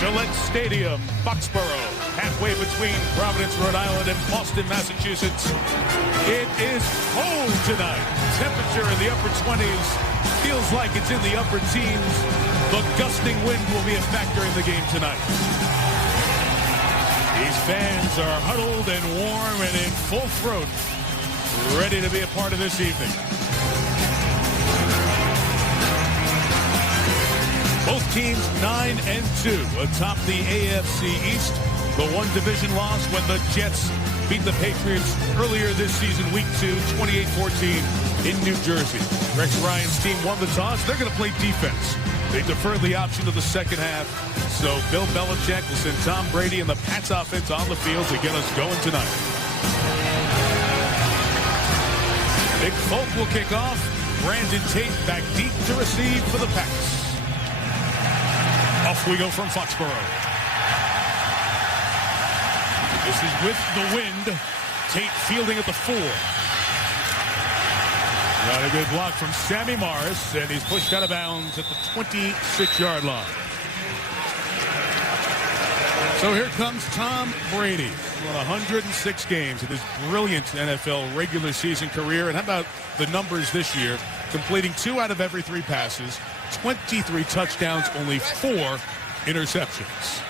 Gillette Stadium, Foxborough, halfway between Providence, Rhode Island and Boston, Massachusetts. It is cold tonight. Temperature in the upper 20s. Feels like it's in the upper teens. The gusting wind will be a factor in the game tonight. These fans are huddled and warm and in full throat, ready to be a part of this evening. Both teams 9-2 atop the AFC East. The one division loss when the Jets beat the Patriots earlier this season, week 2, 28-14 in New Jersey. Rex Ryan's team won the toss. They're going to play defense. They deferred the option to the second half. So Bill Belichick will send Tom Brady and the Pats offense on the field to get us going tonight. Nick Folk will kick off. Brandon Tate back deep to receive for the Pats. Off we go from Foxborough. This is with the wind. Tate fielding at the 4. Got a good block from Sammy Morris, and he's pushed out of bounds at the 26-yard line. So here comes Tom Brady. Won 106 games in his brilliant NFL regular season career. And how about the numbers this year? Completing 2 out of every 3 passes, 23 touchdowns, only 4 interceptions.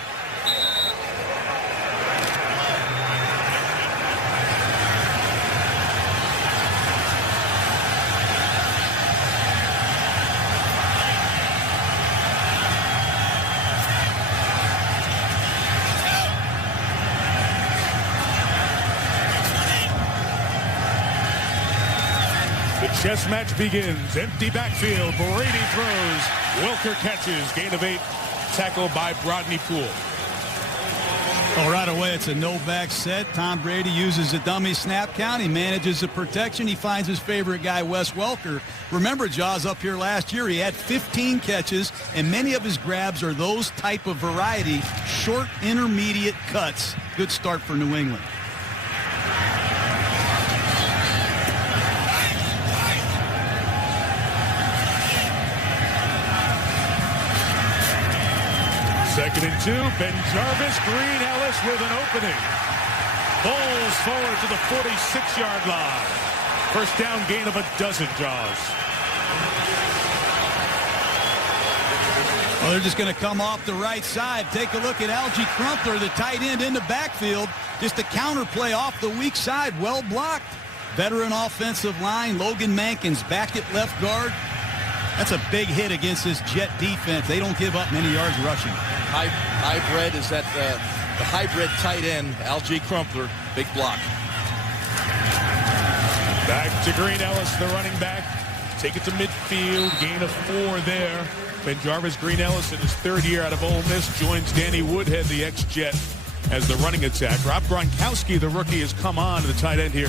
Chess match begins. Empty backfield. Brady throws. Welker catches. Gain of 8. Tackle by Brodney Poole. Well, right away, it's a no-back set. Tom Brady uses a dummy snap count. He manages the protection. He finds his favorite guy, Wes Welker. Remember, Jaws, up here last year, he had 15 catches, and many of his grabs are those type of variety, short, intermediate cuts. Good start for New England. Second and 2, Ben Jarvis, Green Ellis with an opening. Bowls forward to the 46-yard line. First down gain of a dozen, Jaws. Well, they're just going to come off the right side. Take a look at Algie Crumpler, the tight end in the backfield. Just a counter play off the weak side. Well blocked. Veteran offensive line. Logan Mankins back at left guard. That's a big hit against this Jet defense. They don't give up many yards rushing. Hybrid is that the hybrid tight end, Algie Crumpler. Big block. Back to Green Ellis, the running back. Take it to midfield. Gain of 4 there. Ben Jarvis, Green Ellis in his 3rd year out of Ole Miss joins Danny Woodhead, the ex-Jet, as the running attack. Rob Gronkowski, the rookie, has come on to the tight end here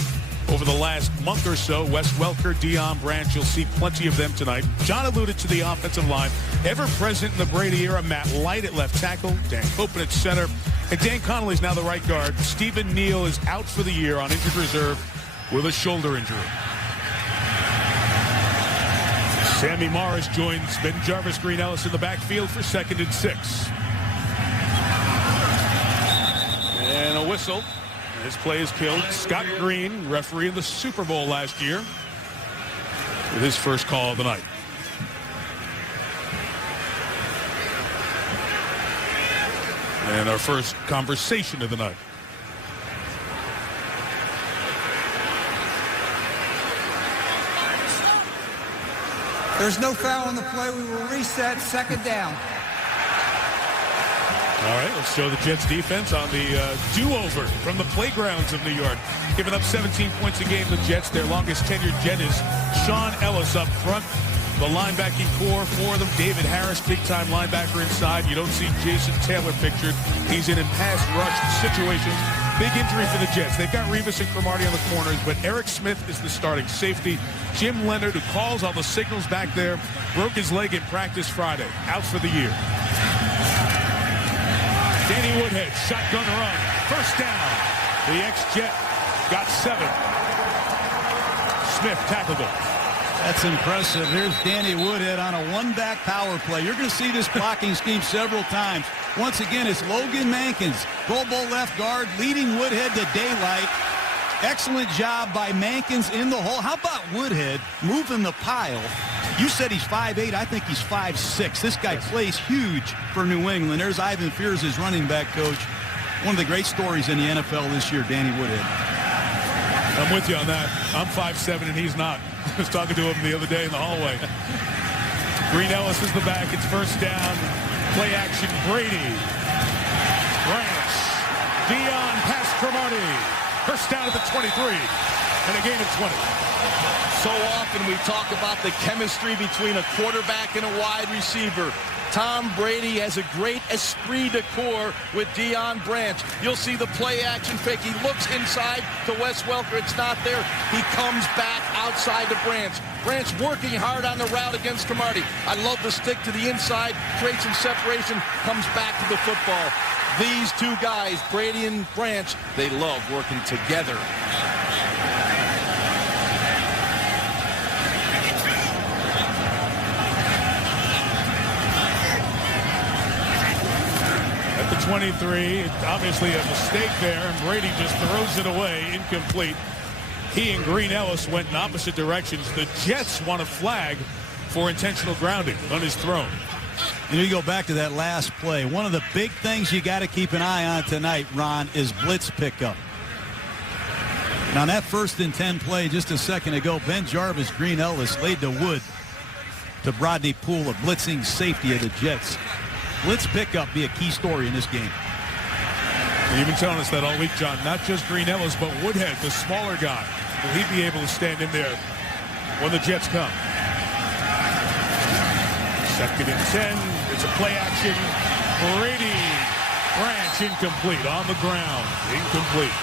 over the last month or so. Wes Welker, Deion Branch, you'll see plenty of them tonight. John alluded to the offensive line. Ever present in the Brady era, Matt Light at left tackle, Dan Copen at center, and Dan Connolly's now the right guard. Stephen Neal is out for the year on injured reserve with a shoulder injury. Sammy Morris joins Ben Jarvis, Green Ellis in the backfield for 2nd and 6. And a whistle. His play is killed. Scott Green, referee in the Super Bowl last year, with his first call of the night. And our first conversation of the night. There's no foul on the play. We will reset. 2nd down. All right, let's show the Jets defense on the do-over from the playgrounds of New York. Giving up 17 points a game, the Jets. Their longest tenured Jet is Sean Ellis up front. The linebacking core for them. David Harris, big-time linebacker inside. You don't see Jason Taylor pictured. He's in pass rush situations. Big injury for the Jets. They've got Revis and Cromartie on the corners, but Eric Smith is the starting safety. Jim Leonard, who calls all the signals back there, broke his leg in practice Friday. Out for the year. Danny Woodhead, shotgun run, first down. The ex-Jet got 7. Smith tackled him. That's impressive. Here's Danny Woodhead on a one-back power play. You're going to see this blocking scheme several times. Once again, it's Logan Mankins, Pro Bowl left guard, leading Woodhead to daylight. Excellent job by Mankins in the hole. How about Woodhead moving the pile? You said he's 5'8". I think he's 5'6". This guy plays huge for New England. There's Ivan Fears, his running back coach. One of the great stories in the NFL this year, Danny Woodhead. I'm with you on that. I'm 5'7", and he's not. I was talking to him the other day in the hallway. Green Ellis is the back. It's first down. Play action, Brady. Branch. Dion past Cromartie. First down at the 23. And a gain of 20. So often we talk about the chemistry between a quarterback and a wide receiver. Tom Brady has a great esprit de corps with Deion Branch. You'll see the play action fake. He looks inside to Wes Welker. It's not there. He comes back outside to Branch. Branch working hard on the route against Cromartie. I love the stick to the inside, creates some separation, comes back to the football. These two guys, Brady and Branch, they love working together. At the 23, obviously a mistake there, and Brady just throws it away, incomplete. He and Green Ellis went in opposite directions. The Jets want a flag for intentional grounding on his throw. You go back to that last play. One of the big things you got to keep an eye on tonight, Ron, is blitz pickup. Now, on that 1st and 10 play just a second ago, Ben Jarvis, Green Ellis laid the wood to Brodney Poole, a blitzing safety of the Jets. Blitz pickup be a key story in this game. You've been telling us that all week, John. Not just Green Ellis, but Woodhead, the smaller guy. Will he be able to stand in there when the Jets come? 2nd and 10. It's a play action. Brady. Branch incomplete. On the ground. Incomplete.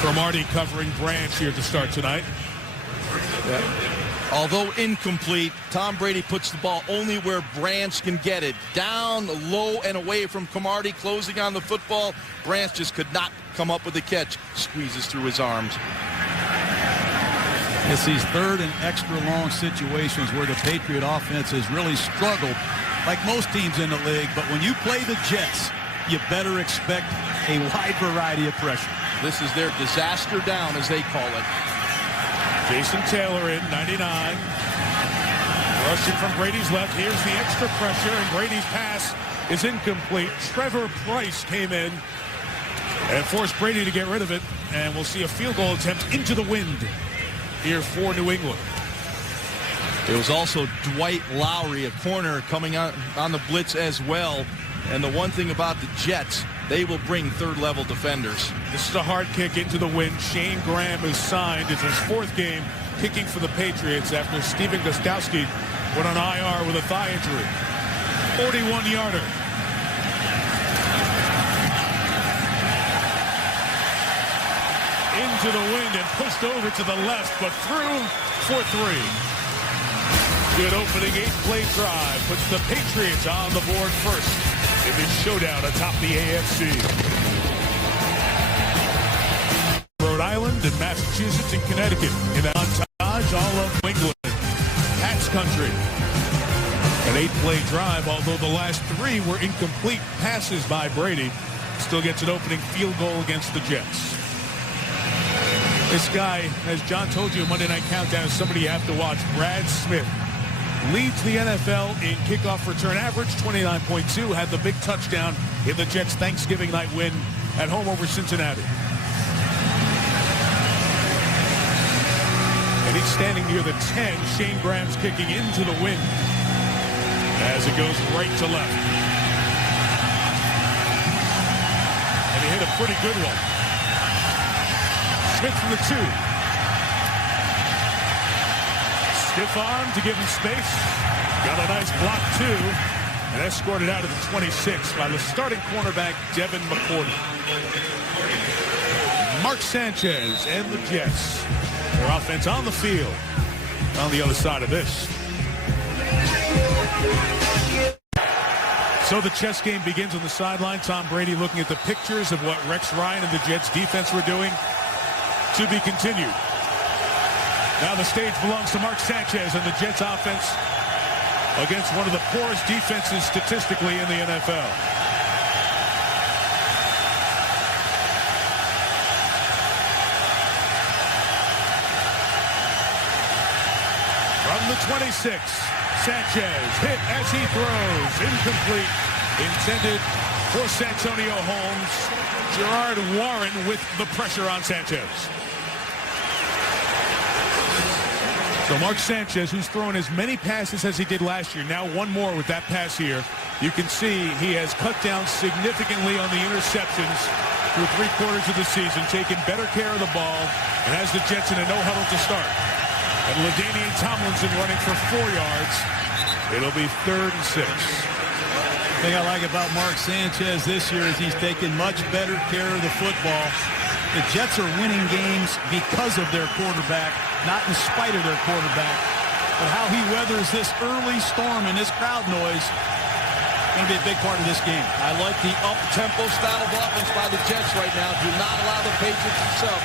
Cromartie covering Branch here to start tonight. Yeah. Although incomplete, Tom Brady puts the ball only where Branch can get it. Down, low, and away from Cromartie, closing on the football. Branch just could not come up with the catch. Squeezes through his arms. It's these 3rd and extra long situations where the Patriot offense has really struggled, like most teams in the league. But when you play the Jets, you better expect a wide variety of pressure. This is their disaster down, as they call it. Jason Taylor in, 99. Rushing from Brady's left. Here's the extra pressure, and Brady's pass is incomplete. Trevor Price came in and forced Brady to get rid of it. And we'll see a field goal attempt into the wind here for New England. It was also Dwight Lowry, a corner, coming on the blitz as well. And the one thing about the Jets, they will bring 3rd-level defenders. This is a hard kick into the wind. Shane Graham is signed. It's his 4th game kicking for the Patriots after Steven Gostkowski went on IR with a thigh injury. 41-yarder. Into the wind and pushed over to the left, but through for 3. Good opening 8-play drive puts the Patriots on the board first in this showdown atop the AFC. Rhode Island and Massachusetts and Connecticut in that montage, all of New England. Pats country. An 8-play drive, although the last 3 were incomplete passes by Brady, still gets an opening field goal against the Jets. This guy, as John told you, Monday Night Countdown is somebody you have to watch. Brad Smith leads the NFL in kickoff return average, 29.2, had the big touchdown in the Jets' Thanksgiving night win at home over Cincinnati. And he's standing near the 10. Shane Graham's kicking into the wind as it goes right to left. And he hit a pretty good one. Smith from the 2. Stiff arm to give him space. Got a nice block, too. And escorted out of the 26 by the starting cornerback, Devin McCourty. Mark Sanchez and the Jets. Their offense on the field. On the other side of this. So the chess game begins on the sideline. Tom Brady looking at the pictures of what Rex Ryan and the Jets defense were doing. To be continued. Now the stage belongs to Mark Sanchez and the Jets offense against one of the poorest defenses statistically in the NFL. From the 26, Sanchez hit as he throws. Incomplete. Intended for Santonio Holmes. Gerard Warren with the pressure on Sanchez. So Mark Sanchez, who's thrown as many passes as he did last year, now one more with that pass here. You can see he has cut down significantly on the interceptions through 3/4 of the season, taking better care of the ball, and has the Jets in a no-huddle to start. And LaDainian Tomlinson running for 4 yards. It'll be 3rd and 6. The thing I like about Mark Sanchez this year is he's taking much better care of the football. The Jets are winning games because of their quarterback, not in spite of their quarterback. But how he weathers this early storm and this crowd noise is going to be a big part of this game. I like the up-tempo style of offense by the Jets right now. Do not allow the Patriots to sub.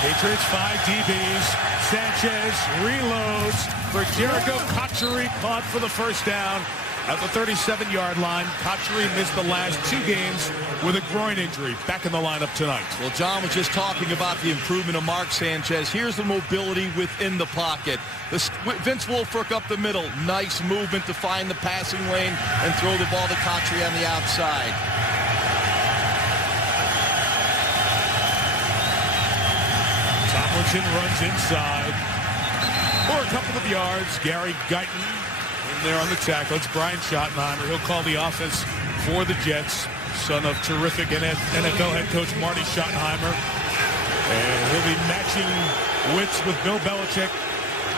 Patriots 5 DBs. Sanchez reloads for Jericho Cotchery, caught for the first down at the 37-yard line. Cotchery missed the last 2 games with a groin injury. Back in the lineup tonight. Well, John was just talking about the improvement of Mark Sanchez. Here's the mobility within the pocket. Vince Wilfork up the middle. Nice movement to find the passing lane and throw the ball to Cotchery on the outside. Tomlinson runs inside for a couple of yards. Gary Guyton in there on the tackle. It's Brian Schottenheimer. He'll call the offense for the Jets. Son of terrific NFL head coach Marty Schottenheimer. And he'll be matching wits with Bill Belichick.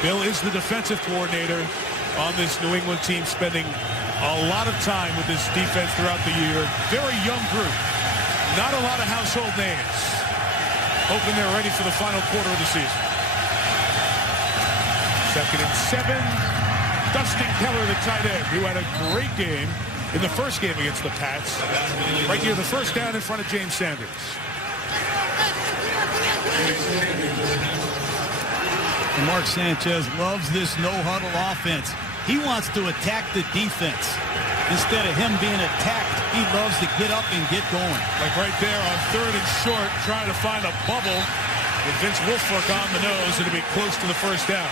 Bill is the defensive coordinator on this New England team, spending a lot of time with this defense throughout the year. Very young group. Not a lot of household names. Hoping they're ready for the final quarter of the season. 2nd and 7. Dustin Keller, the tight end, who had a great game in the first game against the Pats. Right here, the first down in front of James Sanders. And Mark Sanchez loves this no-huddle offense. He wants to attack the defense. Instead of him being attacked, he loves to get up and get going. Like right there on 3rd and short, trying to find a bubble with Vince Wilfork on the nose, and to be close to the first down.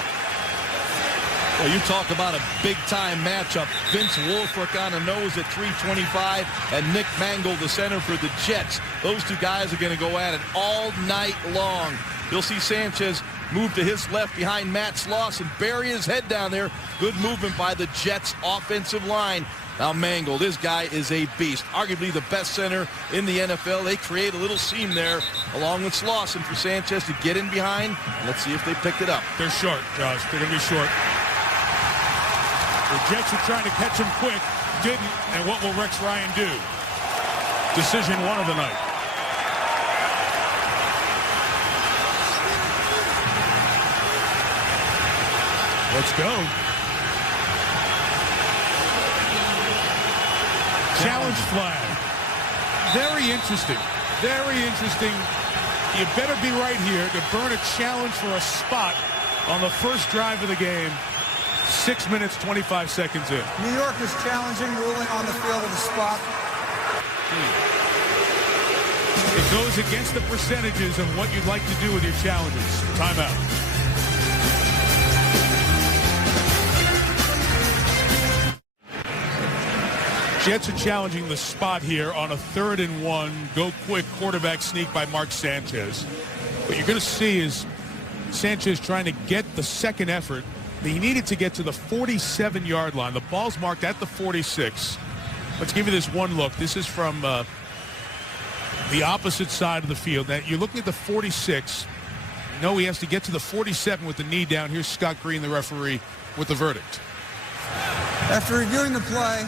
Well, you talk about a big-time matchup. Vince Wilfork on the nose at 325, and Nick Mangold, the center for the Jets. Those 2 guys are going to go at it all night long. You'll see Sanchez move to his left behind Matt Sloss and bury his head down there. Good movement by the Jets offensive line. Now Mangold, this guy is a beast. Arguably the best center in the NFL. They create a little seam there along with Sloss, and for Sanchez to get in behind. Let's see if they picked it up. They're short, Josh. They're going to be short. The Jets are trying to catch him quick. Didn't. And what will Rex Ryan do? Decision 1 of the night. Let's go. Challenge flag. Very interesting. Very interesting. You better be right here to burn a challenge for a spot on the first drive of the game. 6 minutes, 25 seconds in. New York is challenging, ruling on the field of the spot. It goes against the percentages of what you'd like to do with your challenges. Timeout. Jets are challenging the spot here on a 3rd and 1. Go quick quarterback sneak by Mark Sanchez. What you're going to see is Sanchez trying to get the second effort. He needed to get to the 47-yard line. The ball's marked at the 46. Let's give you this one look. This is from the opposite side of the field. Now, you're looking at the 46. No, he has to get to the 47 with the knee down. Here's Scott Green, the referee, with the verdict. After reviewing the play,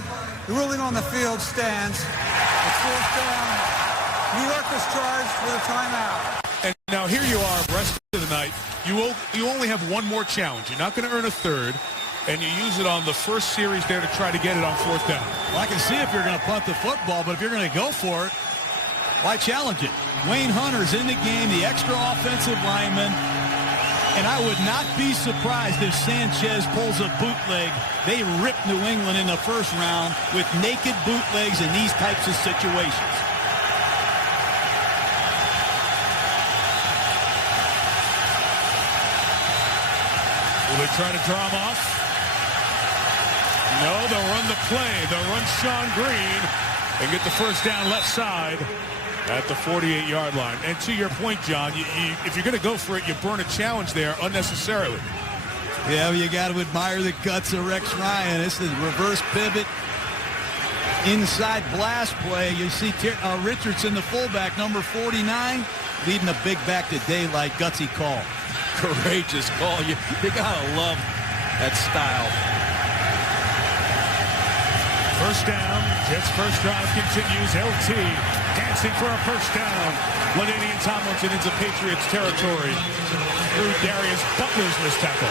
the ruling on the field stands. It's 4th down. New York is charged with a timeout. And now here you are, rest of the night. You only have one more challenge. You're not going to earn a 3rd, and you use it on the first series there to try to get it on 4th down. Well, I can see if you're going to punt the football, but if you're going to go for it, Why challenge it? Wayne Hunter's in the game, the extra offensive lineman. And I would not be surprised if Sanchez pulls a bootleg. They ripped New England in the first round with naked bootlegs in these types of situations. Will they try to draw him off? No, they'll run the play. They'll run Sean Green and get the first down left side at the 48-yard line. And to your point, John, if you're going to go for it, you burn a challenge there unnecessarily. Yeah, you got to admire the guts of Rex Ryan. This is reverse pivot, inside blast play. You see Richardson, the fullback, number 49, leading a big back to daylight. Gutsy call. Courageous call. You got to love that style. First down. Jets' first drive continues. LT dancing for a first down. LaDainian Tomlinson into Patriots territory through Darius Butler's missed tackle.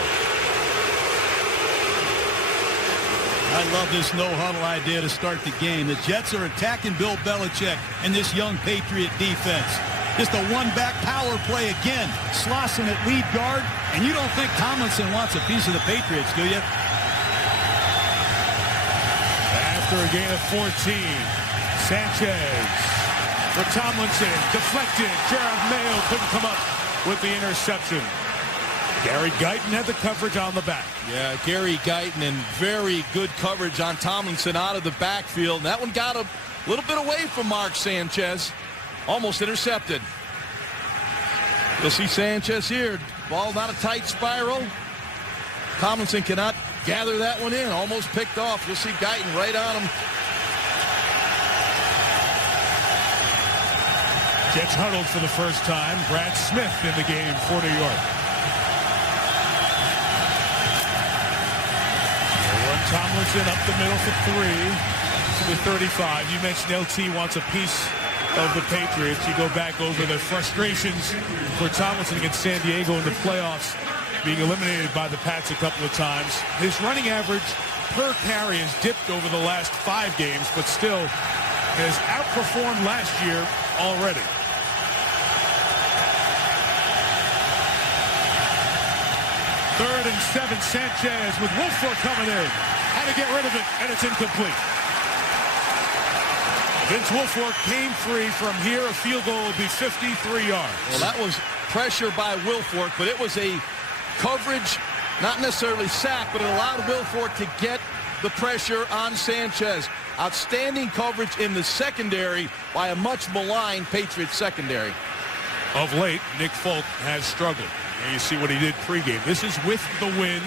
I love this no-huddle idea to start the game. The Jets are attacking Bill Belichick and this young Patriot defense. Just a one-back power play again. Slauson at lead guard, and you don't think Tomlinson wants a piece of the Patriots, do you? After a gain of 14, Sanchez for Tomlinson, deflected. Jared Mayo couldn't come up with the interception. Gary Guyton had the coverage on the back. Yeah, Gary Guyton, and very good coverage on Tomlinson out of the backfield. That one got a little bit away from Mark Sanchez. Almost intercepted. You'll see Sanchez here. Ball not a tight spiral. Tomlinson cannot gather that one in. Almost picked off. You'll see Guyton right on him. Jets huddled for the first time. Brad Smith in the game for New York. Tomlinson up the middle for 3 to the 35. You mentioned LT wants a piece of the Patriots. You go back over the frustrations for Tomlinson against San Diego in the playoffs, being eliminated by the Pats a couple of times. His running average per carry has dipped over the last 5 games, but still has outperformed last year already. Third and 7, Sanchez with Wilfork coming in. Had to get rid of it, and it's incomplete. Vince Wilfork came free from here. A field goal will be 53 yards. Well, that was pressure by Wilfork, but it was a coverage, not necessarily sack, but it allowed Wilfork to get the pressure on Sanchez. Outstanding coverage in the secondary by a much maligned Patriots secondary. Of late, Nick Folk has struggled. And you see what he did pregame. This is with the wind.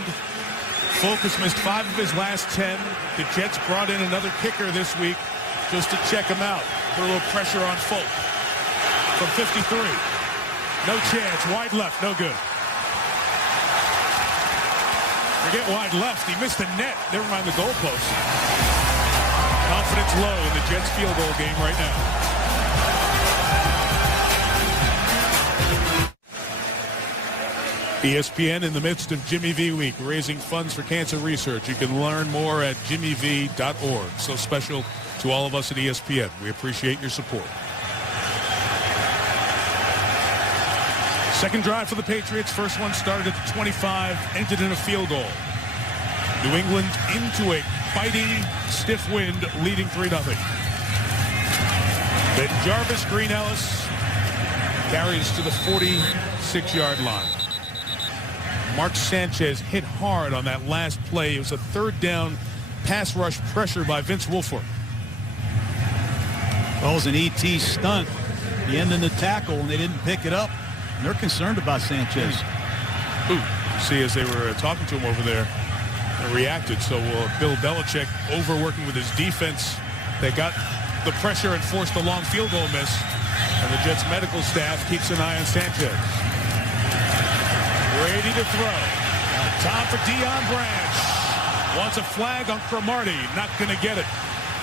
Folk has missed 5 of his last 10. The Jets brought in another kicker this week just to check him out. Put a little pressure on Folk. From 53. No chance. Wide left. No good. Forget wide left. He missed the net. Never mind the goalpost. Confidence low in the Jets field goal game right now. ESPN in the midst of Jimmy V Week, raising funds for cancer research. You can learn more at jimmyv.org. So special to all of us at ESPN. We appreciate your support. Second drive for the Patriots. First one started at the 25, ended in a field goal. New England into a biting, stiff wind, leading 3-0. Then Jarvis Green Ellis carries to the 46-yard line. Mark Sanchez hit hard on that last play. It was a third down pass rush pressure by Vince Wilfork. Well, it was an ET stunt. The end in the tackle, and they didn't pick it up. And they're concerned about Sanchez. Ooh, see, as they were talking to him over there, they reacted. So Bill Belichick overworking with his defense. They got the pressure and forced a long field goal miss. And the Jets medical staff keeps an eye on Sanchez. Ready to throw. Time for Deion Branch. Wants a flag on Cromartie. Not going to get it.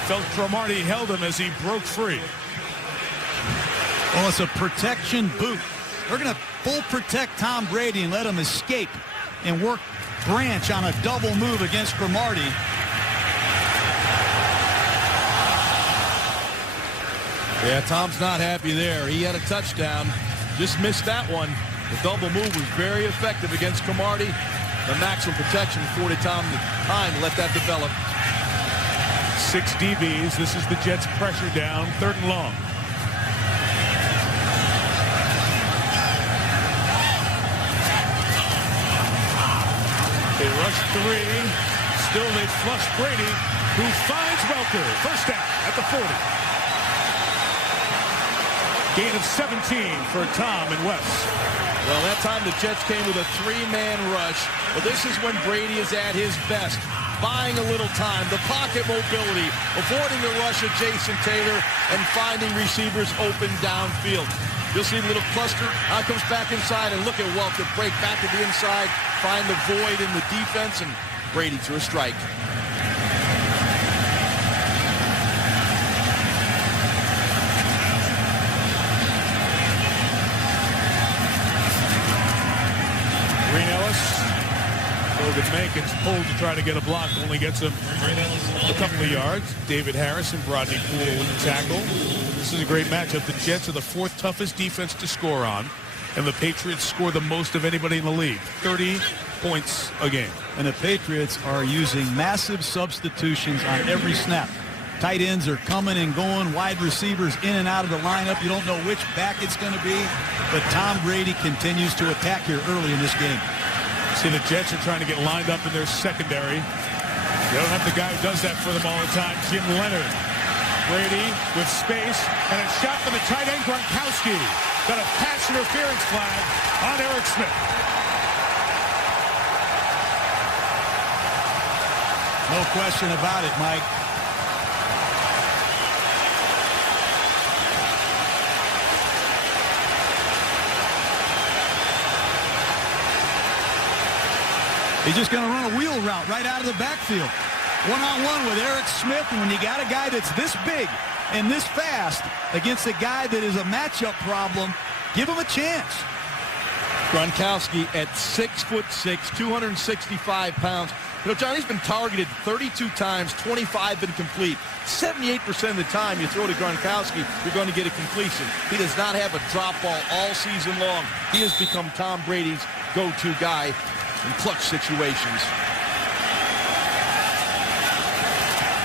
Felt Cromartie held him as he broke free. Well, it's a protection boot. They're going to full protect Tom Brady and let him escape and work Branch on a double move against Cromartie. Yeah, Tom's not happy there. He had a touchdown, just missed that one. The double move was very effective against Cromartie. The maximum protection afforded Tom the time to let that develop. 6 DBs. This is the Jets' pressure down, 3rd and long. They rush 3. Still they flush Brady, who finds Welker. First down at the 40. Gain of 17 for Tom and Wes. Well, that time the Jets came with a 3-man rush. But this is when Brady is at his best. Buying a little time, the pocket mobility, avoiding the rush of Jason Taylor, and finding receivers open downfield. You'll see a little cluster. Now comes back inside, and look at Welker break back to the inside, find the void in the defense, and Brady to a strike. Green Ellis. Logan Mankins pulled to try to get a block, only gets him a couple of yards. David Harris and Rodney Poole with the tackle. This is a great matchup. The Jets are the 4th toughest defense to score on, and the Patriots score the most of anybody in the league, 30 points a game. And the Patriots are using massive substitutions on every snap. Tight ends are coming and going, wide receivers in and out of the lineup. You don't know which back it's going to be, but Tom Brady continues to attack here early in this game. See, the Jets are trying to get lined up in their secondary. They don't have the guy who does that for them all the time, Jim Leonard. Brady with space, and a shot from the tight end, Gronkowski. Got a pass interference flag on Eric Smith. No question about it, Mike. He's just going to run a wheel route right out of the backfield. One-on-one with Eric Smith, and when you got a guy that's this big and this fast against a guy that is a matchup problem, give him a chance. Gronkowski at 6'6", 265 pounds. You know, John, he's been targeted 32 times, 25 been complete. 78% of the time you throw to Gronkowski, you're going to get a completion. He does not have a drop ball all season long. He has become Tom Brady's go-to guy in clutch situations.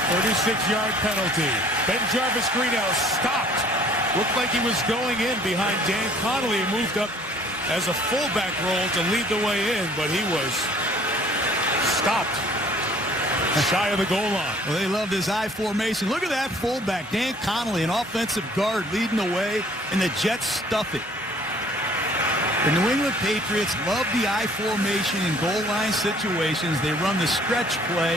36-yard penalty. Ben Jarvis Greenell stopped. Looked like he was going in behind Dan Connolly, who moved up as a fullback role to lead the way in, but he was stopped shy of the goal line. Well, they love this I formation. Look at that fullback, Dan Connolly, an offensive guard leading the way, and the Jets stuff it. The New England Patriots love the I formation in goal line situations. They run the stretch play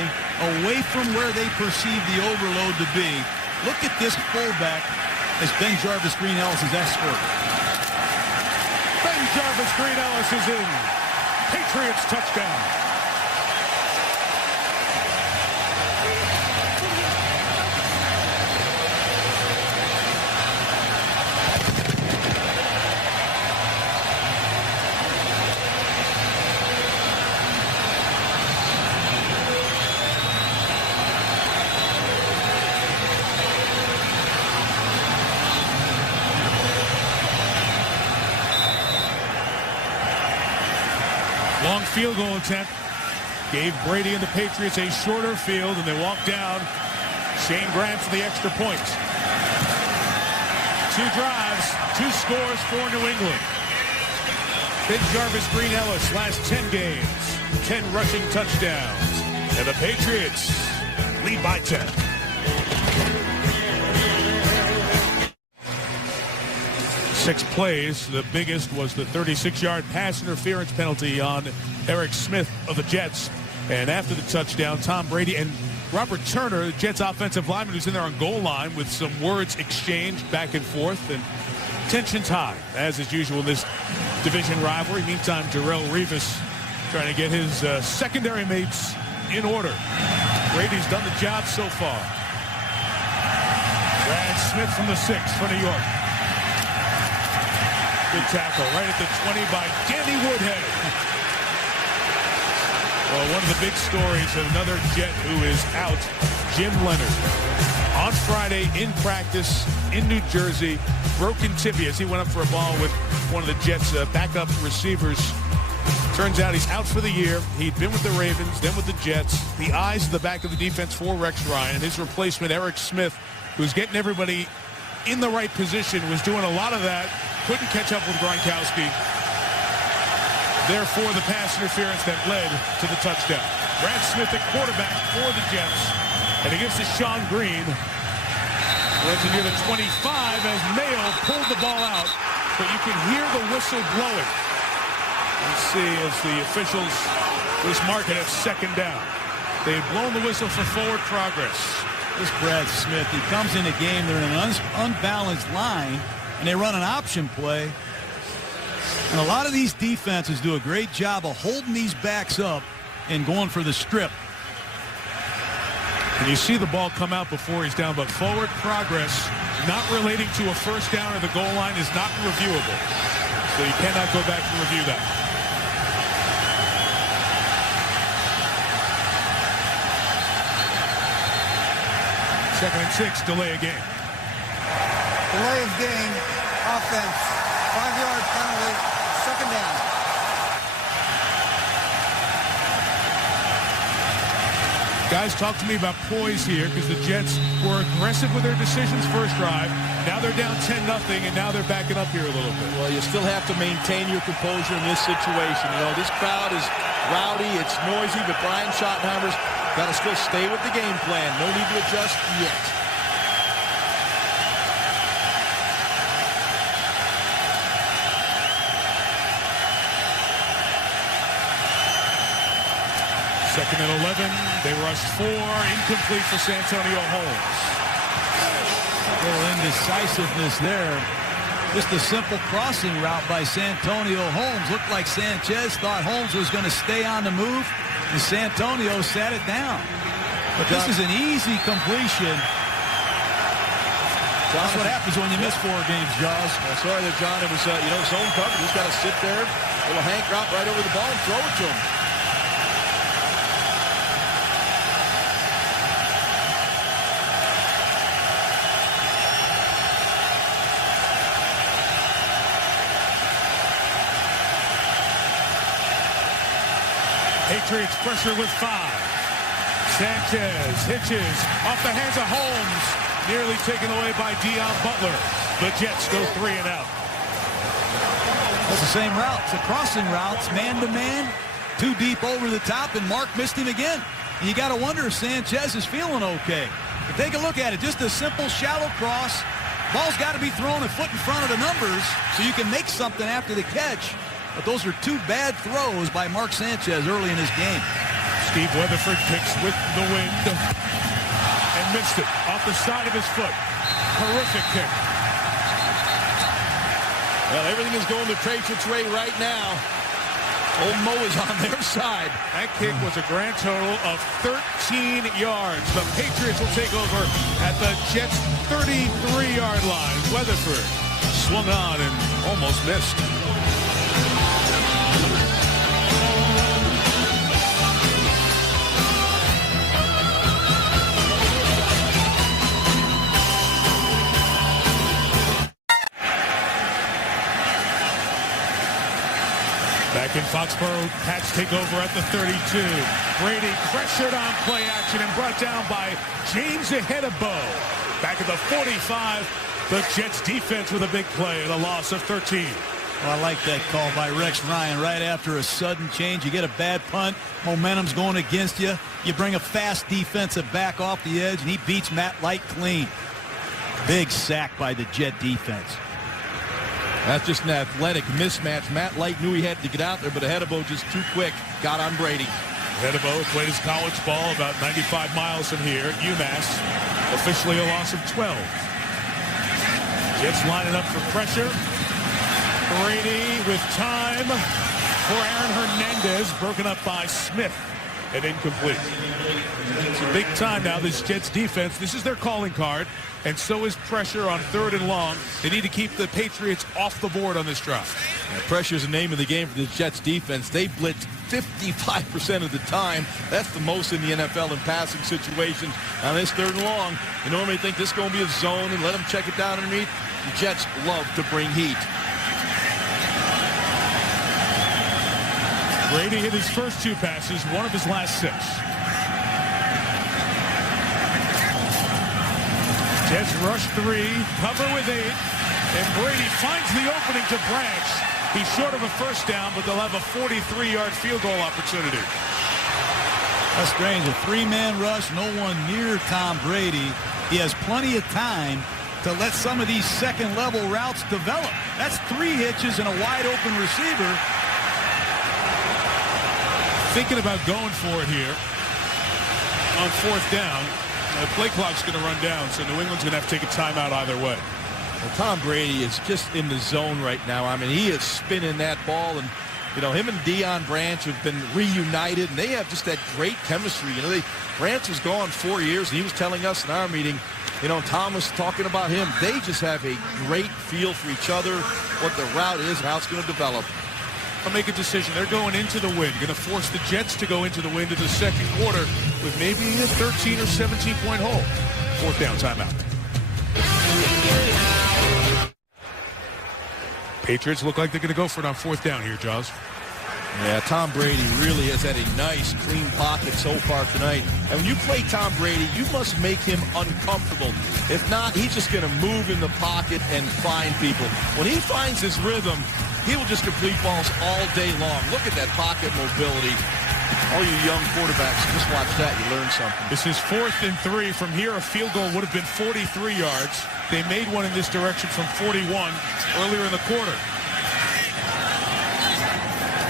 away from where they perceive the overload to be. Look at this fullback as Ben Jarvis Green Ellis' escort. Ben Jarvis Green Ellis is in. Patriots touchdown. Long field goal attempt gave Brady and the Patriots a shorter field, and they walked down. Shane Grant for the extra points. 2 drives, 2 scores for New England. Ben Jarvis Green Ellis last 10 games, 10 rushing touchdowns, and the Patriots lead by 10. Six plays. The biggest was the 36-yard pass interference penalty on Eric Smith of the Jets. And after the touchdown, Tom Brady and Robert Turner, the Jets offensive lineman, who's in there on goal line with some words exchanged back and forth. And tensions high, as is usual in this division rivalry. Meantime, Darrelle Revis trying to get his secondary mates in order. Brady's done the job so far. Brad Smith from the 6 for New York. Good tackle right at the 20 by Danny Woodhead. Well, one of the big stories of another Jet who is out, Jim Leonard. On Friday in practice in New Jersey, broken tibia as he went up for a ball with one of the Jets' backup receivers. Turns out he's out for the year. He'd been with the Ravens, then with the Jets. The eyes at the back of the defense for Rex Ryan. His replacement, Eric Smith, who's getting everybody in the right position, was doing a lot of that. Couldn't catch up with Gronkowski. Therefore, the pass interference that led to the touchdown. Brad Smith at quarterback for the Jets. And he gives to Sean Green. Runs it near the 25 as Mayo pulled the ball out. But you can hear the whistle blowing. Let's see as the officials was marking it second down. They had blown the whistle for forward progress. This Brad Smith, he comes in a game, they're in an unbalanced line, and they run an option play. And a lot of these defenses do a great job of holding these backs up and going for the strip. And you see the ball come out before he's down, but forward progress not relating to a first down or the goal line is not reviewable. So you cannot go back and review that. Second and 6, delay of game. Delay of game, offense, 5-yard penalty, second down. Guys, talk to me about poise here because the Jets were aggressive with their decisions first drive. Now they're down 10-0, and now they're backing up here a little bit. Well, you still have to maintain your composure in this situation. You know, this crowd is rowdy, it's noisy, but Brian Schottenheimer's got to still stay with the game plan. No need to adjust yet. Second and 11. They rushed 4. Incomplete for Santonio Holmes. A little indecisiveness there. Just a simple crossing route by Santonio Holmes. Looked like Sanchez thought Holmes was going to stay on the move, and Santonio sat it down. But this is an easy completion. That's what happens when you miss 4 games, Jaws. Well, sorry there, John. It was, zone cover. Just got to sit there, a little Hank route right over the ball and throw it to him. Patriots pressure with 5. Sanchez hitches off the hands of Holmes. Nearly taken away by Dion Butler. The Jets go 3 and out. That's the same route. It's a crossing route. It's man-to-man. Too deep over the top, and Mark missed him again. And you got to wonder if Sanchez is feeling okay. But take a look at it. Just a simple, shallow cross. Ball's got to be thrown a foot in front of the numbers so you can make something after the catch. But those are 2 bad throws by Mark Sanchez early in his game. Steve Weatherford picks with the wind and missed it off the side of his foot. Horrific kick. Well, everything is going the Patriots' way right now. Old Mo is on their side. That kick was a grand total of 13 yards. The Patriots will take over at the Jets' 33-yard line. Weatherford swung on and almost missed. Back in Foxborough, Pats take over at the 32. Brady pressured on play action and brought down by James ahead of Bo. Back at the 45, the Jets defense with a big play and a loss of 13. Well, I like that call by Rex Ryan. Right after a sudden change, you get a bad punt, momentum's going against you. You bring a fast defensive back off the edge, and he beats Matt Light clean. Big sack by the Jet defense. That's just an athletic mismatch. Matt Light knew he had to get out there, but Hedebo just too quick. Got on Brady. Hedebo played his college ball about 95 miles from here at UMass. Officially a loss of 12. Jets lining up for pressure. Brady with time for Aaron Hernandez. Broken up by Smith and incomplete. It's a big time now, this Jets defense. This is their calling card. And so is pressure on 3rd and long. They need to keep the Patriots off the board on this drive. Pressure is the name of the game for the Jets defense. They blitzed 55% of the time. That's the most in the NFL in passing situations. On this 3rd and long, you normally think this is going to be a zone and let them check it down underneath. The Jets love to bring heat. Brady hit his first 2 passes, one of his last 6. Jets rush 3, cover with 8, and Brady finds the opening to Branch. He's short of a first down, but they'll have a 43-yard field goal opportunity. That's strange. A 3-man rush, no one near Tom Brady. He has plenty of time to let some of these second-level routes develop. That's 3 hitches and a wide-open receiver. Thinking about going for it here on 4th down. The play clock's going to run down, so New England's going to have to take a timeout either way. Well, Tom Brady is just in the zone right now. I mean, he is spinning that ball, and you know, him and Deion Branch have been reunited, and they have just that great chemistry. You know, Branch was gone 4 years, and he was telling us in our meeting, you know, Tom was talking about him. They just have a great feel for each other, what the route is, and how it's going to develop. They'll make a decision. They're going into the wind. Going to force the Jets to go into the wind in the second quarter with maybe a 13 or 17-point hole. 4th down timeout. Patriots look like they're going to go for it on 4th down here, Jaws. Yeah, Tom Brady really has had a nice, clean pocket so far tonight. And when you play Tom Brady, you must make him uncomfortable. If not, he's just going to move in the pocket and find people. When he finds his rhythm, he will just complete balls all day long. Look at that pocket mobility. All you young quarterbacks, just watch that. You learn something. This is 4th and 3. From here, a field goal would have been 43 yards. They made one in this direction from 41 earlier in the quarter.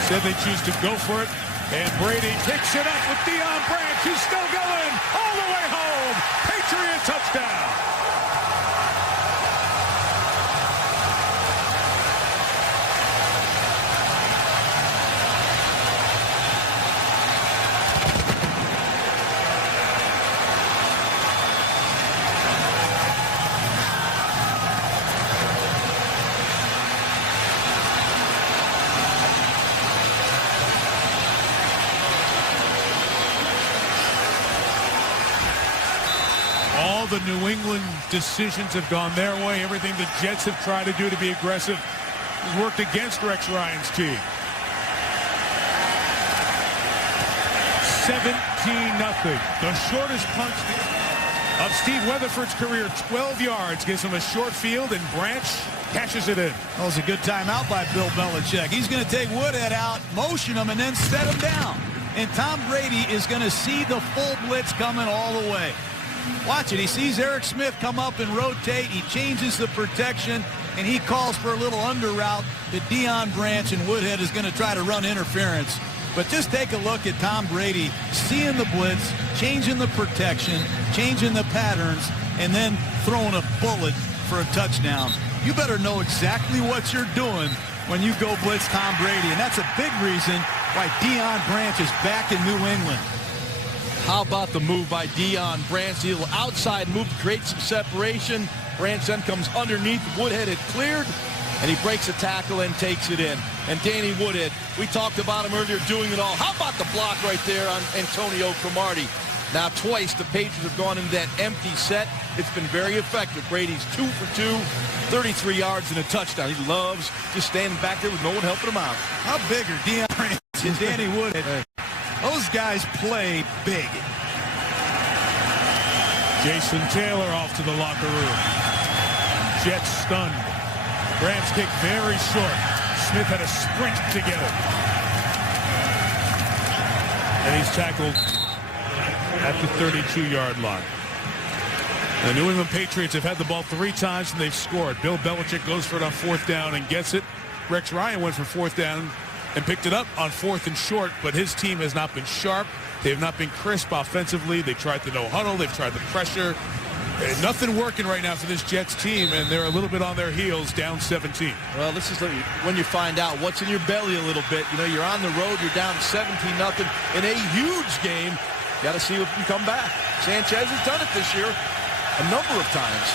Said they choose to go for it. And Brady picks it up with Deion Branch, who's still going all the way home. Patriot touchdown. The New England decisions have gone their way. Everything the Jets have tried to do to be aggressive has worked against Rex Ryan's team. 17-0. The shortest punch of Steve Weatherford's career, 12 yards, gives him a short field, and Branch cashes it in. That was a good timeout by Bill Belichick. He's going to take Woodhead out, motion him, and then set him down. And Tom Brady is going to see the full blitz coming all the way. Watch it. He sees Eric Smith come up and rotate. He changes the protection, and he calls for a little under route to Deion Branch, and Woodhead is going to try to run interference. But just take a look at Tom Brady seeing the blitz, changing the protection, changing the patterns, and then throwing a bullet for a touchdown. You better know exactly what you're doing when you go blitz Tom Brady, and that's a big reason why Deion Branch is back in New England. How about the move by Deion Branch? The little outside move to create some separation. Branch then comes underneath. Woodhead had cleared, and he breaks a tackle and takes it in. And Danny Woodhead, we talked about him earlier doing it all. How about the block right there on Antonio Cromartie? Now twice the Patriots have gone into that empty set. It's been very effective. Brady's 2 for 2, 33 yards and a touchdown. He loves just standing back there with no one helping him out. How big are Deion Branch and Danny Woodhead? Those guys play big. Jason Taylor off to the locker room. Jets stunned. Branch kick very short. Smith had a sprint to get it. And he's tackled at the 32-yard line. The New England Patriots have had the ball 3 times and they've scored. Bill Belichick goes for it on 4th down and gets it. Rex Ryan went for 4th down and picked it up on 4th and short, but his team has not been sharp. They have not been crisp offensively. They tried the no huddle. They've tried the pressure. Nothing working right now for this Jets team, and they're a little bit on their heels, down 17. Well, this is when you find out what's in your belly a little bit. You know, you're on the road. You're down 17-0 in a huge game. Got to see if you can come back. Sanchez has done it this year a number of times.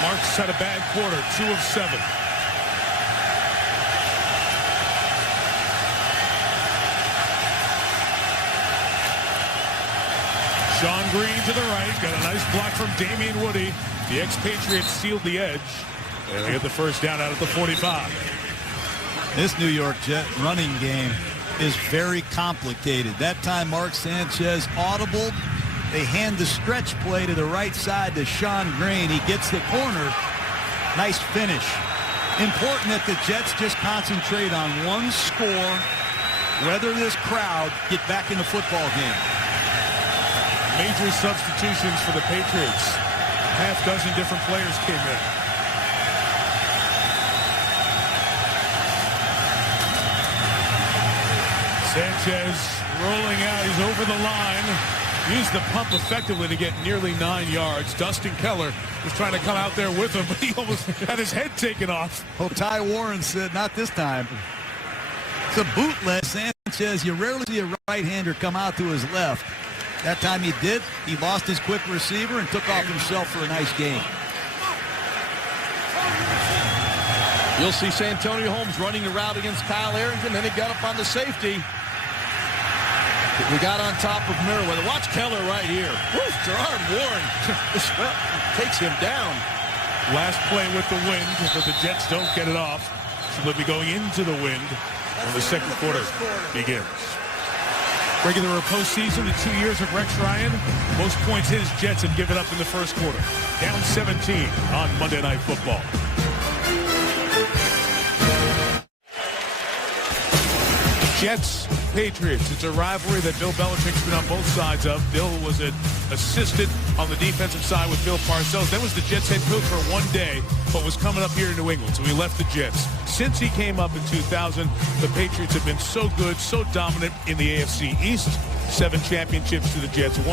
Marks had a bad quarter, 2 of 7. Sean Green to the right. Got a nice block from Damian Woody. The ex-Patriots sealed the edge. And they get the first down out at the 45. This New York Jet running game is very complicated. That time Mark Sanchez audible. They hand the stretch play to the right side to Sean Green. He gets the corner. Nice finish. Important that the Jets just concentrate on one score. Whether this crowd get back in the football game. Major substitutions for the Patriots. Half dozen different players came in. Sanchez rolling out. He's over the line. Used the pump effectively to get nearly 9 yards. Dustin Keller was trying to come out there with him, but he almost had his head taken off. Well, Ty Warren said, not this time. It's a bootleg. Sanchez, you rarely see a right-hander come out to his left. That time he did. He lost his quick receiver and took off himself for a nice gain. You'll see Santonio Holmes running a route against Kyle Arrington. Then he got up on the safety. We got on top of Merriweather. Watch Keller right here. Woo, Gerard Warren takes him down. Last play with the wind, but the Jets don't get it off. So they'll be going into the wind when the second quarter begins. Regular postseason, the 2 years of Rex Ryan. Most points his Jets have given up in the first quarter. Down 17 on Monday Night Football. Jets, Patriots. It's a rivalry that Bill Belichick's been on both sides of. Bill was an assistant on the defensive side with Bill Parcells. Then was the Jets head coach for one day, but was coming up here in New England, so he left the Jets. Since he came up in 2000, the Patriots have been so good, so dominant in the AFC East. 7 championships to the Jets, 1.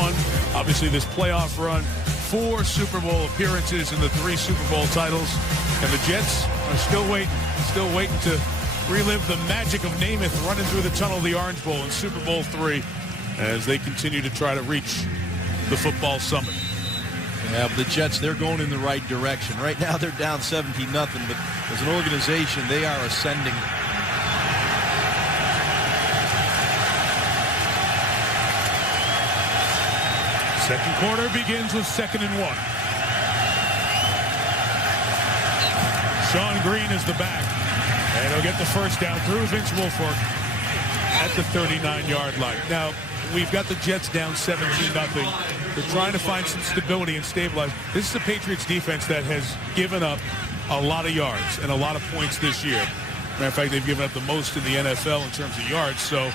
Obviously, this playoff run, 4 Super Bowl appearances and the 3 Super Bowl titles. And the Jets are still waiting to relive the magic of Namath running through the tunnel of the Orange Bowl in Super Bowl III as they continue to try to reach the football summit. Yeah, but the Jets, they're going in the right direction. Right now they're down 17-0, but as an organization, they are ascending. Second quarter begins with 2nd and 1. Sean Green is the back. And he'll get the first down through Vince Wilfork at the 39-yard line. Now, we've got the Jets down 17-0. They're trying to find some stability and stabilize. This is the Patriots defense that has given up a lot of yards and a lot of points this year. Matter of fact, they've given up the most in the NFL in terms of yards. So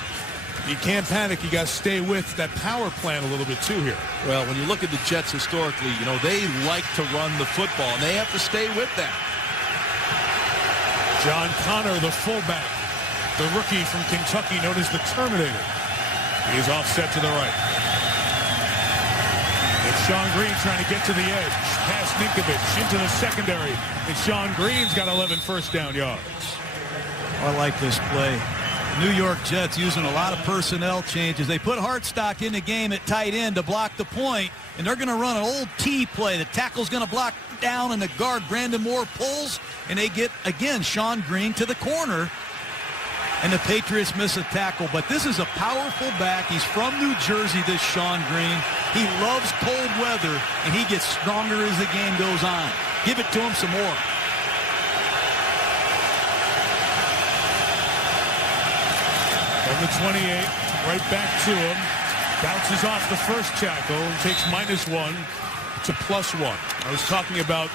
you can't panic. You got to stay with that power plan a little bit too here. Well, when you look at the Jets historically, you know, they like to run the football, and they have to stay with that. John Connor, the fullback, the rookie from Kentucky known as the Terminator. He's offset to the right. And Sean Green trying to get to the edge. Past Ninkovich into the secondary. And Sean Green's got 11 first down yards. I like this play. The New York Jets using a lot of personnel changes. They put Hartstock in the game at tight end to block the point, and they're going to run an old T play. The tackle's going to block down, and the guard, Brandon Moore, pulls, and they get, again, Sean Green to the corner, and the Patriots miss a tackle. But this is a powerful back. He's from New Jersey, this Sean Green. He loves cold weather, and he gets stronger as the game goes on. Give it to him some more. From the 28, right back to him. Bounces off the first tackle and takes -1 to +1. I was talking about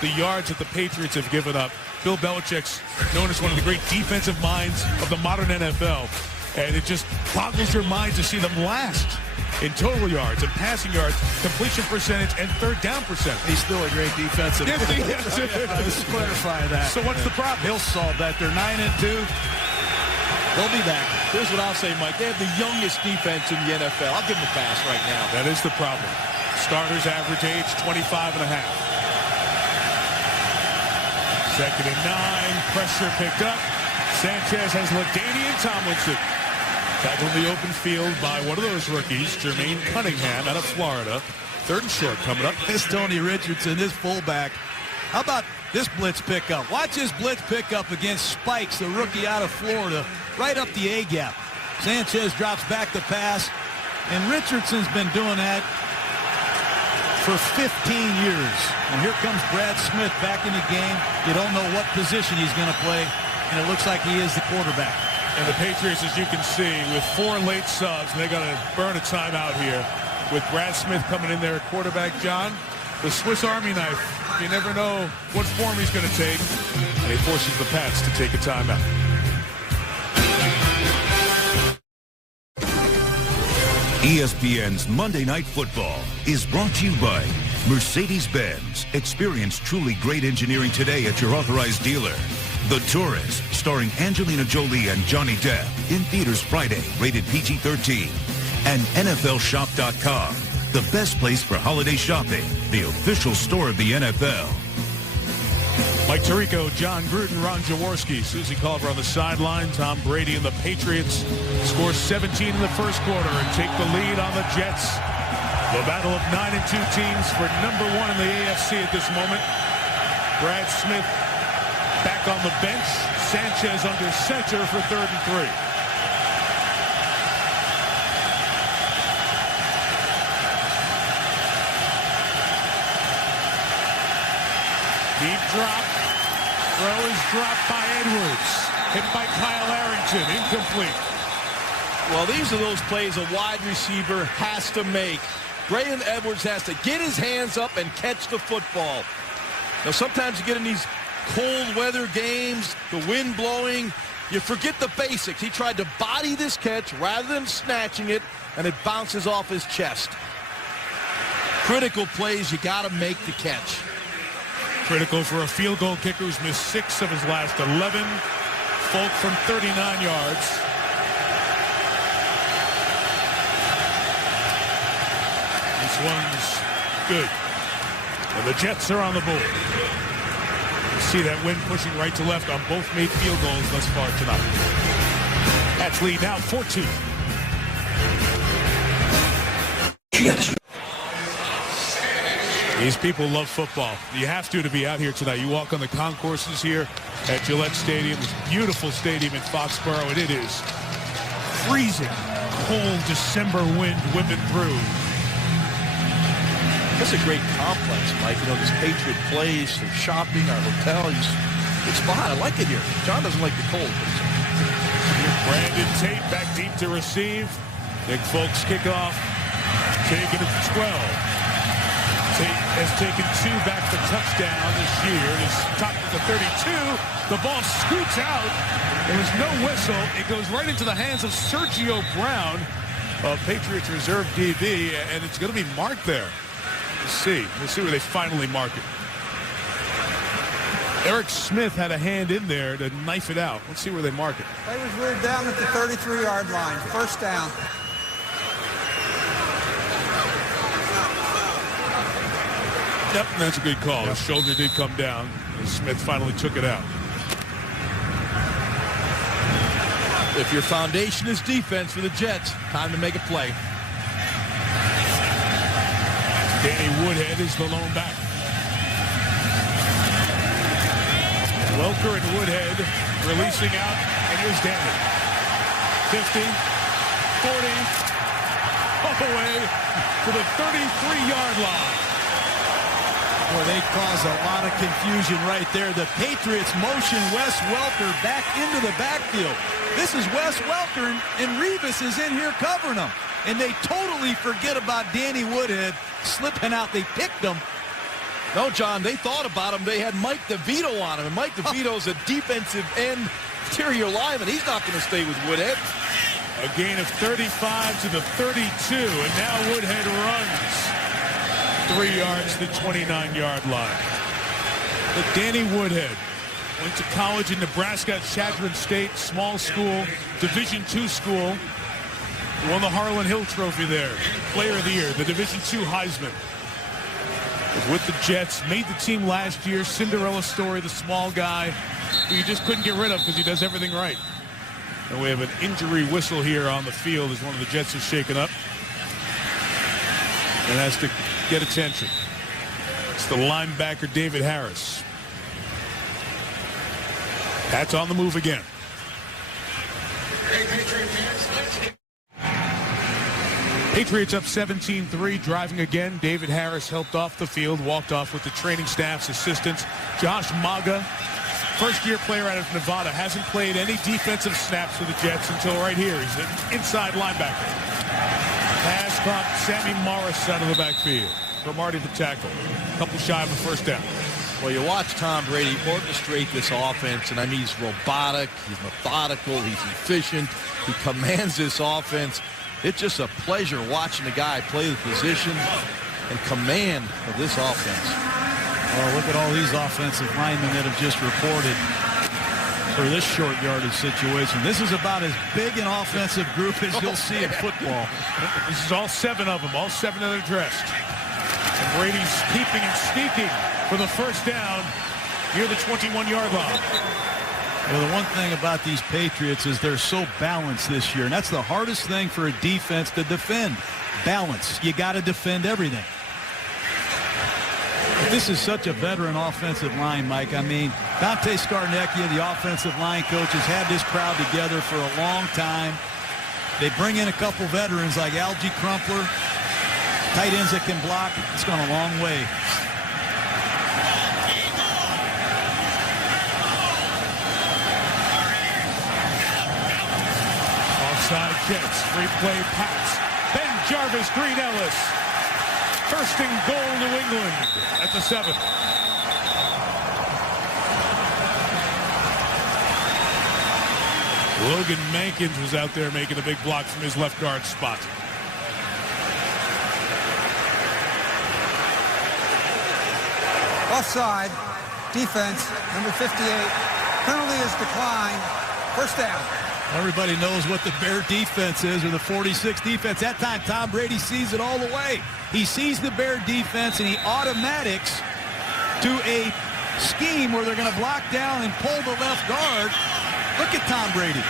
the yards that the Patriots have given up. Bill Belichick's known as one of the great defensive minds of the modern NFL. And it just boggles your mind to see them last in total yards and passing yards, completion percentage, and third down percentage. He's still a great defensive. Yes, he is. Let's clarify that. So what's the problem? He'll solve that. They're 9-2. They'll be back. Here's what I'll say, Mike. They have the youngest defense in the NFL. I'll give them a pass right now. That is the problem. Starters average age 25.5. 2nd and 9. Pressure picked up. Sanchez has LaDainian Tomlinson tackled in the open field by one of those rookies, Jermaine Cunningham out of Florida. 3rd and short coming up. This Tony Richardson, his fullback. How about this blitz pickup? Watch his blitz pickup against Spikes, the rookie out of Florida, right up the A-gap. Sanchez drops back the pass. And Richardson's been doing that for 15 years. And here comes Brad Smith back in the game. You don't know what position he's going to play, and it looks like he is the quarterback. And the Patriots, as you can see, with 4 late subs, and they got to burn a timeout here. With Brad Smith coming in there at quarterback, John, the Swiss Army knife. You never know what form he's going to take. And he forces the Pats to take a timeout. ESPN's Monday Night Football is brought to you by Mercedes-Benz. Experience truly great engineering today at your authorized dealer. The Tourist, starring Angelina Jolie and Johnny Depp. In theaters Friday, rated PG-13. And NFLShop.com, the best place for holiday shopping. The official store of the NFL. Mike Tirico, John Gruden, Ron Jaworski, Susie Culver on the sideline. Tom Brady and the Patriots score 17 in the first quarter and take the lead on the Jets. The battle of 9-2 teams for number 1 in the AFC at this moment. Brad Smith back on the bench. Sanchez under center for 3rd and 3. Deep drop. Throw is dropped by Edwards. Hit by Kyle Arrington. Incomplete. Well, these are those plays a wide receiver has to make. Braylon Edwards has to get his hands up and catch the football. Now, sometimes you get in these cold weather games, the wind blowing, you forget the basics. He tried to body this catch rather than snatching it, and it bounces off his chest. Critical plays, you got to make the catch. Critical for a field goal kicker who's missed 6 of his last 11. Folk from 39 yards. This one's good. And the Jets are on the board. You see that wind pushing right to left on both made field goals thus far tonight. Pats lead now 14. These people love football. You have to be out here tonight. You walk on the concourses here at Gillette Stadium. This beautiful stadium in Foxborough, and it is freezing, cold December wind whipping through. That's a great complex, Mike. You know, this Patriot place, their shopping, our hotel. It's fun. I like it here. John doesn't like the cold. Brandon Tate back deep to receive. Nick Folks kickoff. Taking it to 12. Tate has taken 2 back for touchdown this year. He's topped at the 32. The ball scoots out. There was no whistle. It goes right into the hands of Sergio Brown, Patriots reserve DB, and it's going to be marked there. We'll see where they finally mark it. Eric Smith had a hand in there to knife it out. Let's see where they mark it. Play was ruled down at the 33-yard line. First down. Yep, that's a good call. His shoulder did come down, and Smith finally took it out. If your foundation is defense for the Jets, time to make a play. Danny Woodhead is the lone back. Welker and Woodhead releasing out, and here's Danny. 50, 40, all the way to the 33-yard line. Boy, they caused a lot of confusion right there. The Patriots motion Wes Welker back into the backfield. This is Wes Welker, and Revis is in here covering him. And they totally forget about Danny Woodhead slipping out. They picked him. No, John, they thought about him. They had Mike DeVito on him, and Mike DeVito's a defensive end interior lineman. He's not going to stay with Woodhead. A gain of 35 to the 32, and now Woodhead runs 3 yards to the 29-yard line. But Danny Woodhead went to college in Nebraska at Chadron State, small school, Division II school. Won the Harlan Hill Trophy there. Player of the Year, the Division II Heisman. Was with the Jets, made the team last year. Cinderella story, the small guy who you just couldn't get rid of because he does everything right. And we have an injury whistle here on the field as one of the Jets is shaken up and has to get attention. It's the linebacker, David Harris. That's on the move again. Patriots up 17-3, driving again. David Harris helped off the field, walked off with the training staff's assistants. Josh Maga, first-year player out of Nevada, hasn't played any defensive snaps for the Jets until right here. He's an inside linebacker. Pass caught Sammy Morris out of the backfield. Cromartie the tackle. A couple shy of a first down. Well, you watch Tom Brady orchestrate this offense, and I mean, he's robotic, he's methodical, he's efficient, he commands this offense. It's just a pleasure watching the guy play the position and command of this offense. Well, look at all these offensive linemen that have just reported for this short yardage situation. This is about as big an offensive group as you'll see in football. This is all 7 of them, all 7 that are dressed. And Brady's keeping and sneaking for the first down near the 21-yard line. Well, the one thing about these Patriots is they're so balanced this year, and that's the hardest thing for a defense to defend. Balance. You got to defend everything. This is such a veteran offensive line, Mike. I mean, Dante Scarnecchia, the offensive line coach, has had this crowd together for a long time. They bring in a couple veterans like Algie Crumpler, tight ends that can block. It's gone a long way. Offside Jets, free play pass. Ben Jarvis, Green Ellis. First and goal, New England at the 7. Logan Mankins was out there making a big block from his left guard spot. Offside, defense, number 58. Penalty is declined. First down. Everybody knows what the Bear defense is, or the 46 defense. That time, Tom Brady sees it all the way. He sees the Bear defense, and he automatics to a scheme where they're going to block down and pull the left guard. Look at Tom Brady.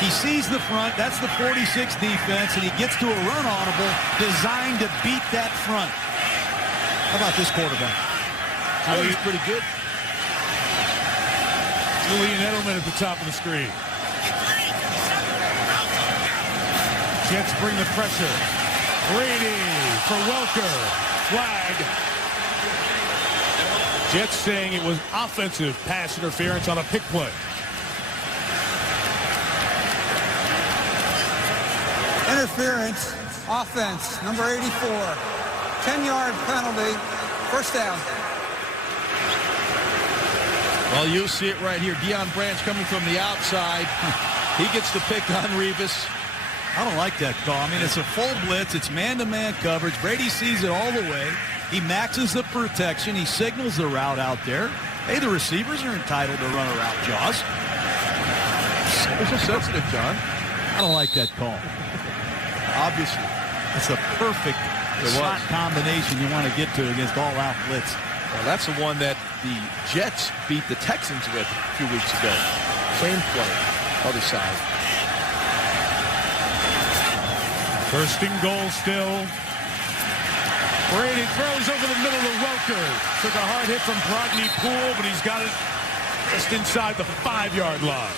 He sees the front. That's the 46 defense, and he gets to a run audible designed to beat that front. How about this quarterback? Oh, he's pretty good. Julian Edelman at the top of the screen. Jets bring the pressure. Brady for Welker. Flag. Jets saying it was offensive pass interference on a pick play. Interference, offense, number 84. 10-yard penalty, first down. Well, you see it right here. Deion Branch coming from the outside. He gets the pick on Revis. I don't like that call. I mean, it's a full blitz. It's man-to-man coverage. Brady sees it all the way. He maxes the protection. He signals the route out there. Hey, the receivers are entitled to run a route, Jaws. It's so sensitive, John. I don't like that call. Obviously, it's a perfect slot combination you want to get to against all-out blitz. Well, that's the one that the Jets beat the Texans with a few weeks ago. Same play, other side. First and goal still. Brady throws over the middle of Welker. Took a hard hit from Brodney Poole, but he's got it just inside the 5-yard line.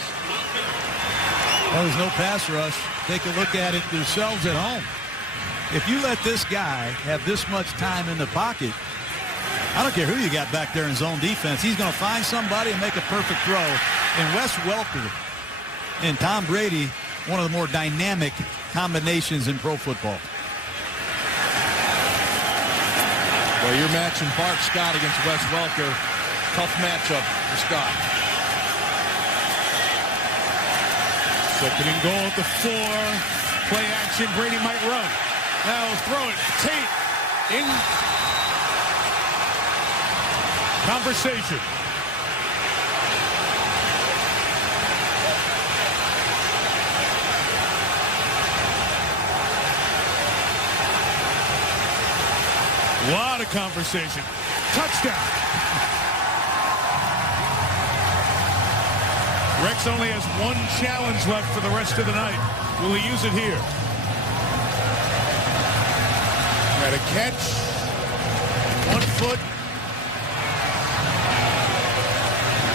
Well, there's no pass rush. Take a look at it yourselves at home. If you let this guy have this much time in the pocket, I don't care who you got back there in zone defense. He's going to find somebody and make a perfect throw. And Wes Welker and Tom Brady, one of the more dynamic combinations in pro football. Well, you're matching Bart Scott against Wes Welker. Tough matchup for Scott. Second and goal at the 4. Play action. Brady might run. Now throw it. Tate in conversation. A lot of conversation. Touchdown. Rex only has one challenge left for the rest of the night. Will he use it here? Got a catch. 1 foot.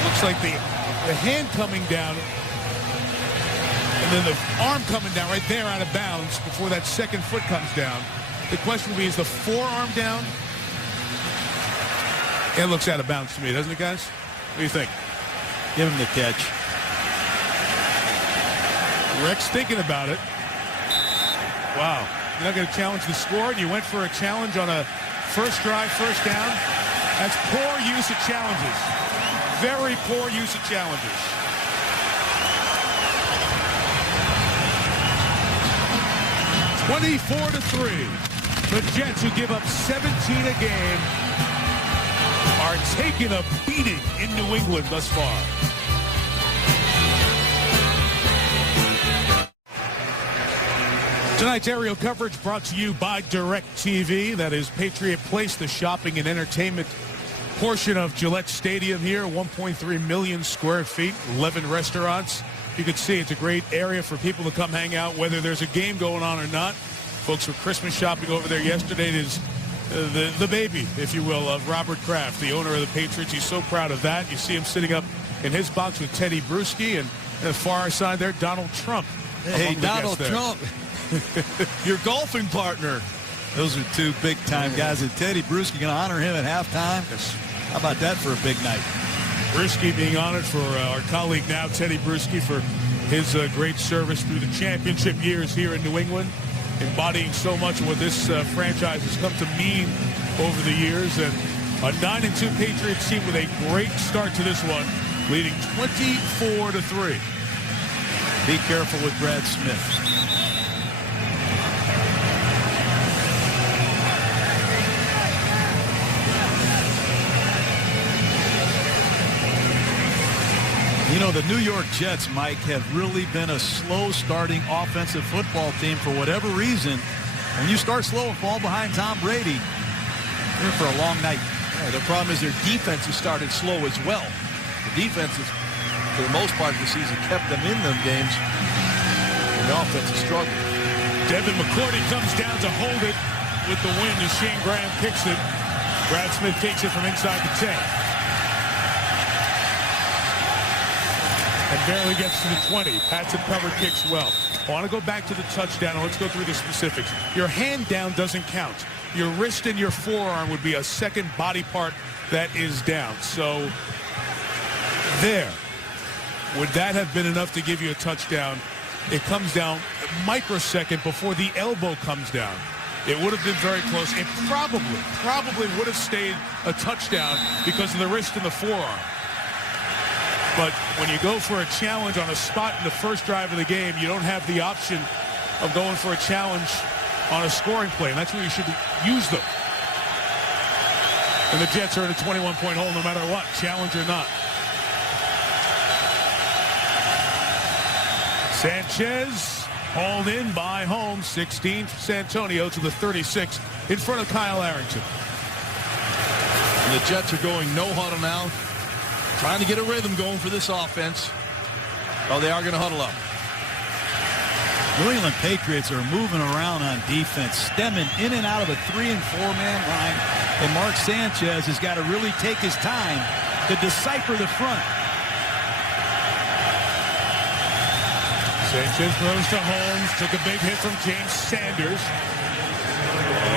Looks like the hand coming down. And And then the arm coming down right there out of bounds before that second foot comes down. The question will be, is the forearm down? It looks out of bounds to me, doesn't it, guys? What do you think? Give him the catch. Rex thinking about it. Wow. You're not going to challenge the score, and you went for a challenge on a first drive, first down. That's poor use of challenges. Very poor use of challenges. (24-3). The Jets, who give up 17 a game, are taking a beating in New England thus far. Tonight's aerial coverage brought to you by DirecTV. That is Patriot Place, the shopping and entertainment portion of Gillette Stadium here. 1.3 million square feet, 11 restaurants. You can see it's a great area for people to come hang out, whether there's a game going on or not. Folks were Christmas shopping over there yesterday. It is the baby, if you will, of Robert Kraft, the owner of the Patriots. He's so proud of that. You see him sitting up in his box with Teddy Bruschi, and the far side there, Donald Trump. Hey, Donald Trump, your golfing partner. Those are two big-time guys. And Teddy Bruschi going to honor him at halftime. Yes. How about that for a big night? Bruschi being honored for our colleague now, Teddy Bruschi, for his great service through the championship years here in New England, embodying so much of what this franchise has come to mean over the years. And a 9-2 Patriots team with a great start to this one, leading 24-3. Be careful with Brad Smith. You know, the New York Jets, Mike, have really been a slow-starting offensive football team for whatever reason. When you start slow and fall behind Tom Brady, you're in for a long night. Yeah, the problem is their defense has started slow as well. The defense has, for the most part of the season, kept them in them games. And the offense has struggled. Devin McCourty comes down to hold it with the win as Shane Graham kicks it. Brad Smith takes it from inside the 10. And barely gets to the 20. Patson cover kicks well. I want to go back to the touchdown, and let's go through the specifics. Your hand down doesn't count. Your wrist and your forearm would be a second body part that is down. So there. Would that have been enough to give you a touchdown? It comes down a microsecond before the elbow comes down. It would have been very close. It probably would have stayed a touchdown because of the wrist and the forearm. But when you go for a challenge on a spot in the first drive of the game, you don't have the option of going for a challenge on a scoring play. And that's where you should use them. And the Jets are in a 21-point hole no matter what, challenge or not. Sanchez hauled in by Holmes, 16 for Santonio to the 36 in front of Kyle Arrington. And the Jets are going no huddle now, trying to get a rhythm going for this offense. Oh, they are going to huddle up. New England Patriots are moving around on defense, stemming in and out of a 3- and 4-man line. And Mark Sanchez has got to really take his time to decipher the front. Sanchez throws to Holmes, took a big hit from James Sanders.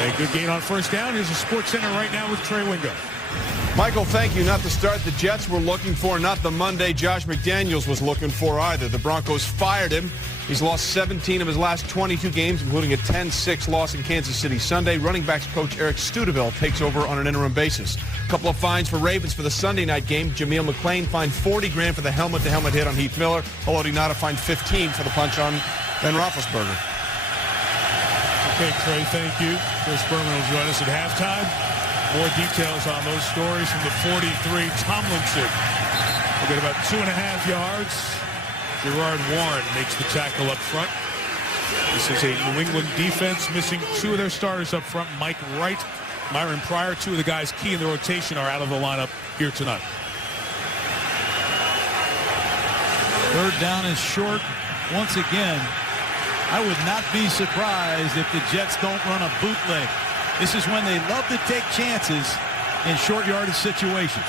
A good gain on first down. Here's a Sports Center right now with Trey Wingo. Michael, thank you. Not the start the Jets were looking for, not the Monday Josh McDaniels was looking for either. The Broncos fired him. He's lost 17 of his last 22 games, including a 10-6 loss in Kansas City Sunday. Running backs coach Eric Studeville takes over on an interim basis. A couple of fines for Ravens for the Sunday night game. Jameel McClain fined $40,000 for the helmet-to-helmet hit on Heath Miller. Haloti Ngata fined $15,000 for the punch on Ben Roethlisberger. Okay, Trey, thank you. Chris Berman will join us at halftime. More details on those stories from the 43. Tomlinson will get about 2.5 yards. Gerard Warren makes the tackle up front. This is a New England defense missing 2 of their starters up front. Mike Wright, Myron Pryor, 2 of the guys key in the rotation are out of the lineup here tonight. Third down is short. Once again, I would not be surprised if the Jets don't run a bootleg. This is when they love to take chances in short yardage situations.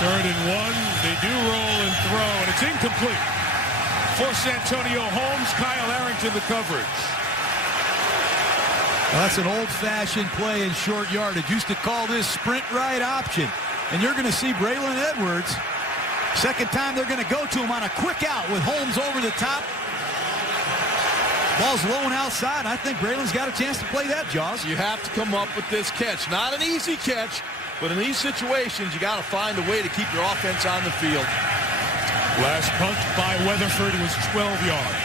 3rd and 1. They do roll and throw, and it's incomplete. For Santonio Holmes, Kyle Arrington the coverage. Well, that's an old-fashioned play in short yardage. Used to call this sprint right option. And you're going to see Braylon Edwards. Second time they're going to go to him on a quick out with Holmes over the top. Ball's low and outside. I think Braylon's got a chance to play that, Jaws. You have to come up with this catch. Not an easy catch, but in these situations, you got to find a way to keep your offense on the field. Last punt by Weatherford was 12 yards.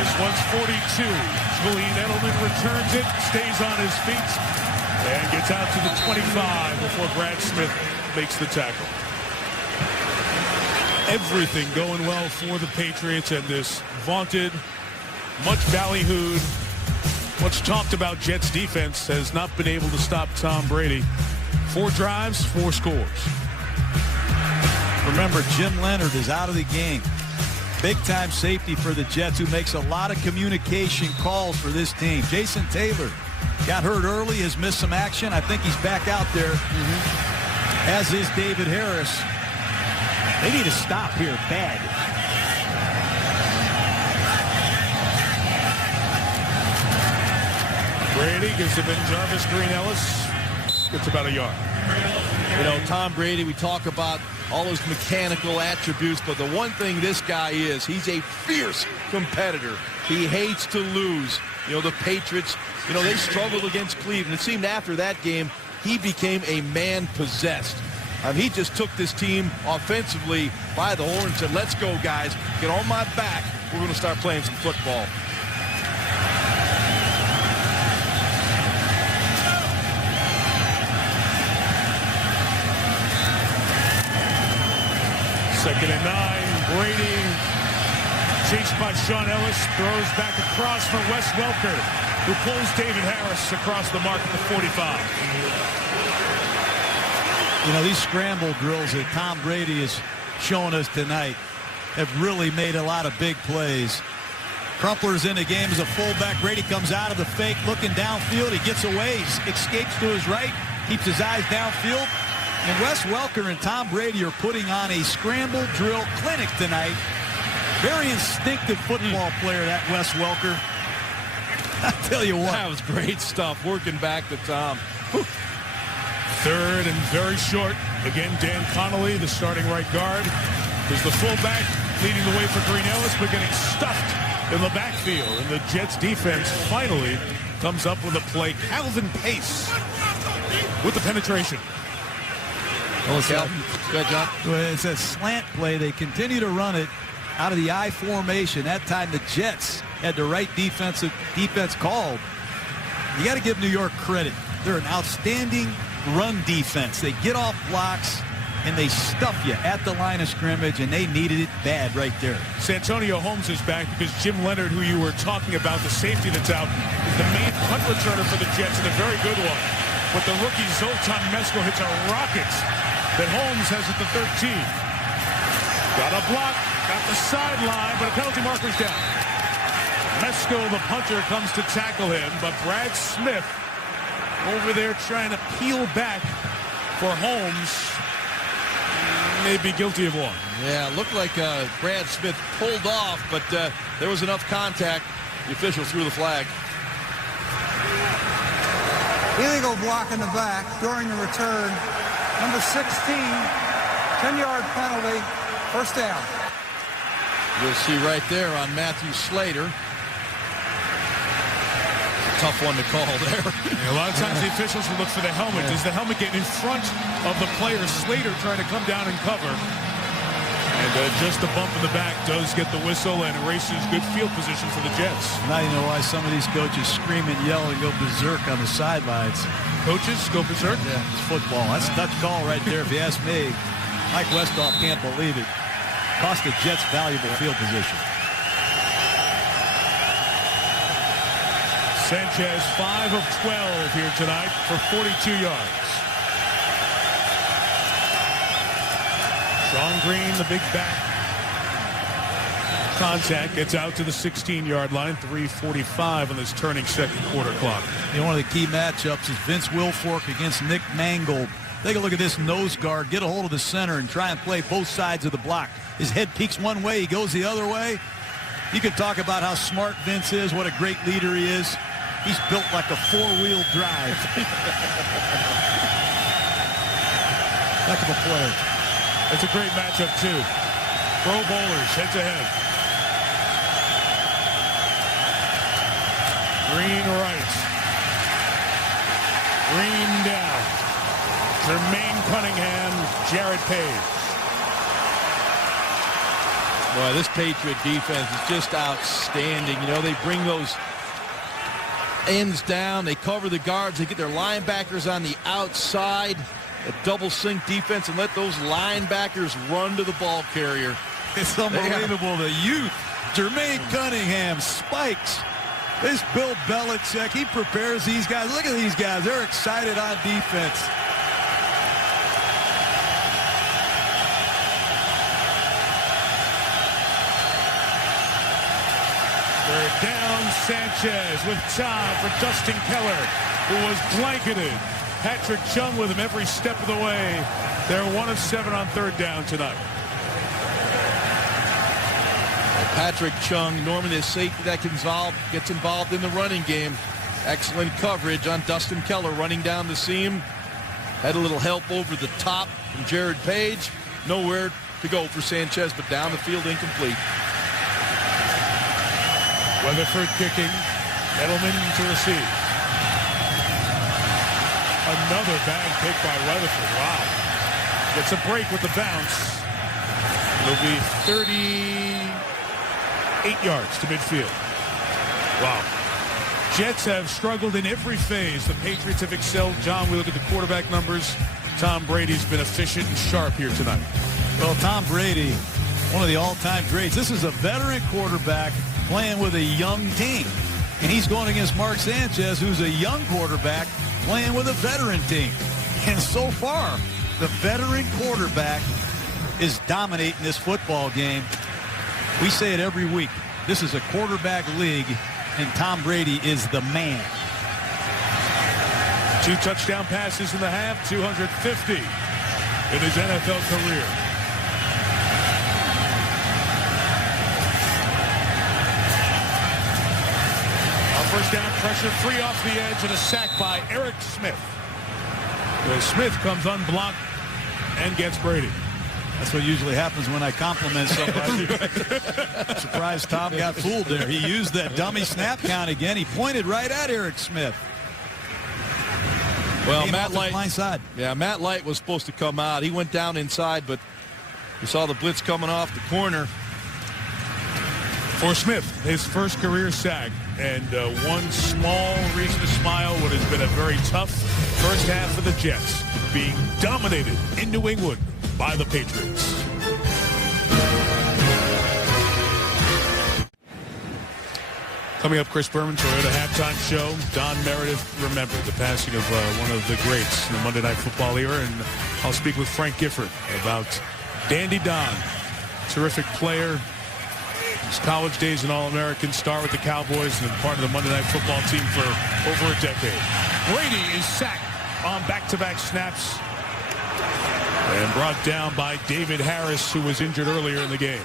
This one's 42. Julian Edelman returns it, stays on his feet, and gets out to the 25 before Brad Smith makes the tackle. Everything going well for the Patriots, and this vaunted, much ballyhooed, much talked about Jets defense has not been able to stop Tom Brady. 4 drives, 4 scores. Remember, Jim Leonard is out of the game. Big-time safety for the Jets, who makes a lot of communication calls for this team. Jason Taylor got hurt early, has missed some action. I think he's back out there, as is David Harris. They need to stop here bad. Brady gives it to Jarvis Green Ellis. Gets about a yard. You know, Tom Brady, we talk about all his mechanical attributes, but the one thing this guy is, he's a fierce competitor. He hates to lose. You know, the Patriots, you know, they struggled against Cleveland. It seemed after that game, he became a man possessed. He just took this team offensively by the horn and said, let's go, guys. Get on my back. We're going to start playing some football. Second and 9. Brady chased by Sean Ellis, throws back across for Wes Welker, who pulls David Harris across the mark at the 45. You know, these scramble drills that Tom Brady has shown us tonight have really made a lot of big plays. Crumpler's in the game as a fullback. Brady comes out of the fake, looking downfield. He gets away, he escapes to his right, keeps his eyes downfield. And Wes Welker and Tom Brady are putting on a scramble drill clinic tonight. Very instinctive football player, that Wes Welker. I tell you what. That was great stuff, working back to Tom. Whew. 3rd and very short. Again, Dan Connolly, the starting right guard, is the fullback, leading the way for Green Ellis, but getting stuffed in the backfield. And the Jets defense finally comes up with a play. Calvin Pace with the penetration. Oh, good job. It's a slant play. They continue to run it out of the I formation. That time the Jets had the right defense called. You got to give New York credit. They're an outstanding run defense. They get off blocks and they stuff you at the line of scrimmage, and they needed it bad right there. Santonio Holmes is back because Jim Leonard, who you were talking about, the safety that's out, is the main punt returner for the Jets, and a very good one. But the rookie Zoltan Mesko hits a rocket that Holmes has at the 13. Got a block, got the sideline, but a penalty marker's down. Mesko, the punter, comes to tackle him, but Brad Smith over there trying to peel back for Holmes. May be guilty of one. Yeah, looked like Brad Smith pulled off, but there was enough contact. The official threw the flag. Illegal block in the back during the return. Number 16, 10-yard penalty, first down. You'll see right there on Matthew Slater. Tough one to call there. A lot of times the officials will look for the helmet. Does the helmet get in front of the player? Slater trying to come down and cover. And just a bump in the back does get the whistle and erases good field position for the Jets. Now you know why some of these coaches scream and yell and go berserk on the sidelines. Coaches go berserk? Yeah, it's football. That's a touch call right there, if you ask me. Mike Westhoff can't believe it. Cost the Jets valuable field position. Sanchez 5 of 12 here tonight for 42 yards. Sean Green, the big back. contact, gets out to the 16-yard line. 3:45 on this turning second quarter clock. One of the key matchups is Vince Wilfork against Nick Mangold. Take a look at this nose guard. Get a hold of the center and try and play both sides of the block. His head peeks one way, he goes the other way. You can talk about how smart Vince is, what a great leader he is. He's built like a four-wheel drive. Heck of a player. It's a great matchup, too. Pro Bowlers head-to-head. Green right. Green down. Jermaine Cunningham, Jared Page. Boy, this Patriot defense is just outstanding. You know, they bring those ends down. They cover the guards. They get their linebackers on the outside. A double sync defense and let those linebackers run to the ball carrier. It's unbelievable. The youth. Jermaine Cunningham spikes. This Bill Belichick, he prepares these guys. Look at these guys. They're excited on defense. They're down. Sanchez with time for Dustin Keller, who was blanketed. Patrick Chung with him every step of the way. They're 1 of 7 on third down tonight. Patrick Chung, normally the safety that gets involved in the running game. Excellent coverage on Dustin Keller running down the seam. Had a little help over the top from Jared Page. Nowhere to go for Sanchez, but down the field incomplete. Weatherford kicking. Edelman to receive. Another bad pick by Weatherford. Wow. Gets a break with the bounce. It'll be 38 yards to midfield. Wow. Jets have struggled in every phase. The Patriots have excelled. John, we look at the quarterback numbers. Tom Brady's been efficient and sharp here tonight. Well, Tom Brady, one of the all-time greats. This is a veteran quarterback playing with a young team. And he's going against Mark Sanchez, who's a young quarterback playing with a veteran team. And so far, the veteran quarterback is dominating this football game. We say it every week. This is a quarterback league, and Tom Brady is the man. 2 touchdown passes in the half, 250 in his NFL career. First down, pressure, 3 off the edge, and a sack by Eric Smith. Where Smith comes unblocked and gets Brady. That's what usually happens when I compliment somebody. Surprised Tom got fooled there. He used that dummy snap count again. He pointed right at Eric Smith. Well, Matt Light, Matt Light was supposed to come out. He went down inside, but we saw the blitz coming off the corner. For Smith, his first career sack, and one small reason to smile, what has been a very tough first half of the Jets, being dominated in New England by the Patriots. Coming up, Chris Berman, Toyota halftime show. Don Meredith remembered the passing of one of the greats in the Monday Night Football era, and I'll speak with Frank Gifford about Dandy Don, terrific player. His college days an All-American, star with the Cowboys, and part of the Monday Night Football team for over a decade. Brady is sacked on back-to-back snaps and brought down by David Harris, who was injured earlier in the game.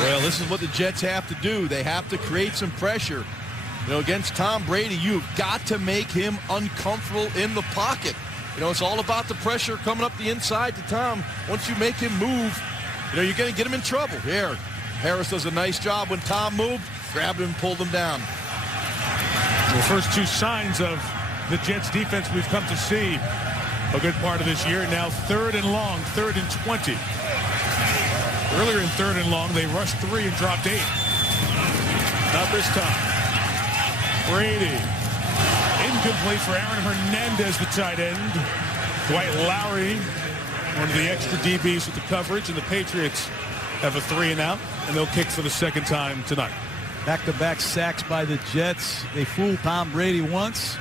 Well, this is what the Jets have to do. They have to create some pressure. You know, against Tom Brady, you've got to make him uncomfortable in the pocket. You know, it's all about the pressure coming up the inside to Tom. Once you make him move, you know, you're going to get him in trouble. Here, Harris does a nice job when Tom moved, grabbed him and pulled him down. The first 2 signs of the Jets defense we've come to see a good part of this year. Now 3rd and long, 3rd and 20. Earlier in 3rd and long, they rushed 3 and dropped 8. Not this time. Brady. Incomplete for Aaron Hernandez, the tight end. Dwight Lowry, one of the extra DBs with the coverage, and the Patriots have a 3 and out, and they'll kick for the second time tonight. Back-to-back sacks by the Jets. They fooled Tom Brady once.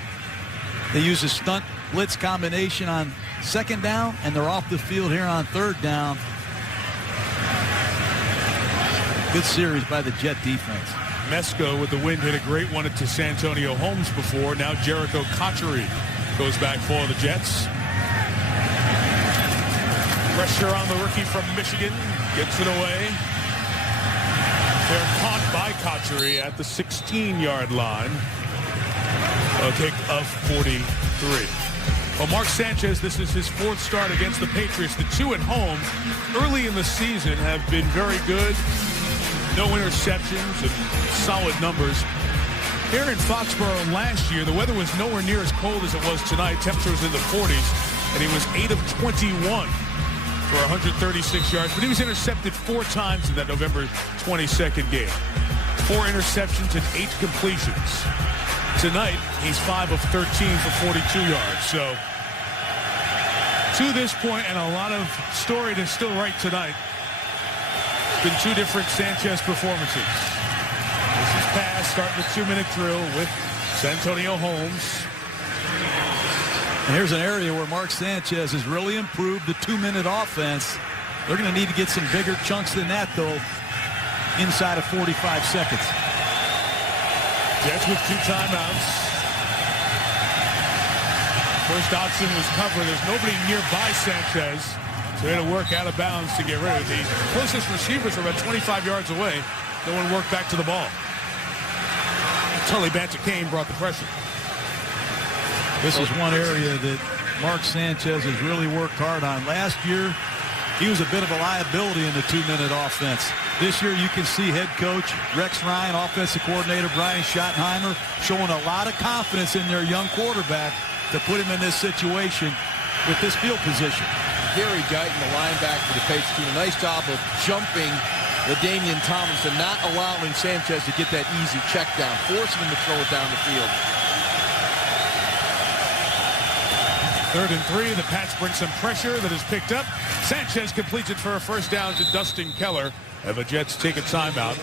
They use a stunt blitz combination on 2nd down, and they're off the field here on 3rd down. Good series by the Jet defense. Mesco with the wind hit a great one to Santonio Holmes before. Now Jericho Cotchery goes back for the Jets. Pressure on the rookie from Michigan. Gets it away. They're caught by Cotchery at the 16-yard line. A kick of 43. Well, Mark Sanchez, this is his fourth start against the Patriots. The two at home early in the season have been very good. No interceptions and solid numbers. Here in Foxborough last year, the weather was nowhere near as cold as it was tonight. Temperature was in the 40s, and he was 8 of 21 for 136 yards. But he was intercepted 4 times in that November 22nd game. 4 interceptions and 8 completions. Tonight, he's 5 of 13 for 42 yards. So, to this point, and a lot of story to still write tonight, been 2 different Sanchez performances. This is pass, starting the 2-minute drill with Santonio Holmes. And here's an area where Mark Sanchez has really improved the 2-minute offense. They're going to need to get some bigger chunks than that, though, inside of 45 seconds. Jets with 2 timeouts. First option was covered. There's nobody nearby Sanchez. So they had to work out of bounds to get rid of it. The closest receivers are about 25 yards away. No one worked back to the ball. Tully Banta-Cain brought the pressure. This is one area that Mark Sanchez has really worked hard on. Last year, he was a bit of a liability in the 2-minute offense. This year, you can see head coach Rex Ryan, offensive coordinator Brian Schottenheimer showing a lot of confidence in their young quarterback to put him in this situation with this field position. Gary Guyton, the linebacker for the Patriots, doing a nice job of jumping LaDainian Tomlinson, not allowing Sanchez to get that easy check down, forcing him to throw it down the field. 3rd and 3. The Pats bring some pressure that is picked up. Sanchez completes it for a first down to Dustin Keller. And the Jets take a timeout.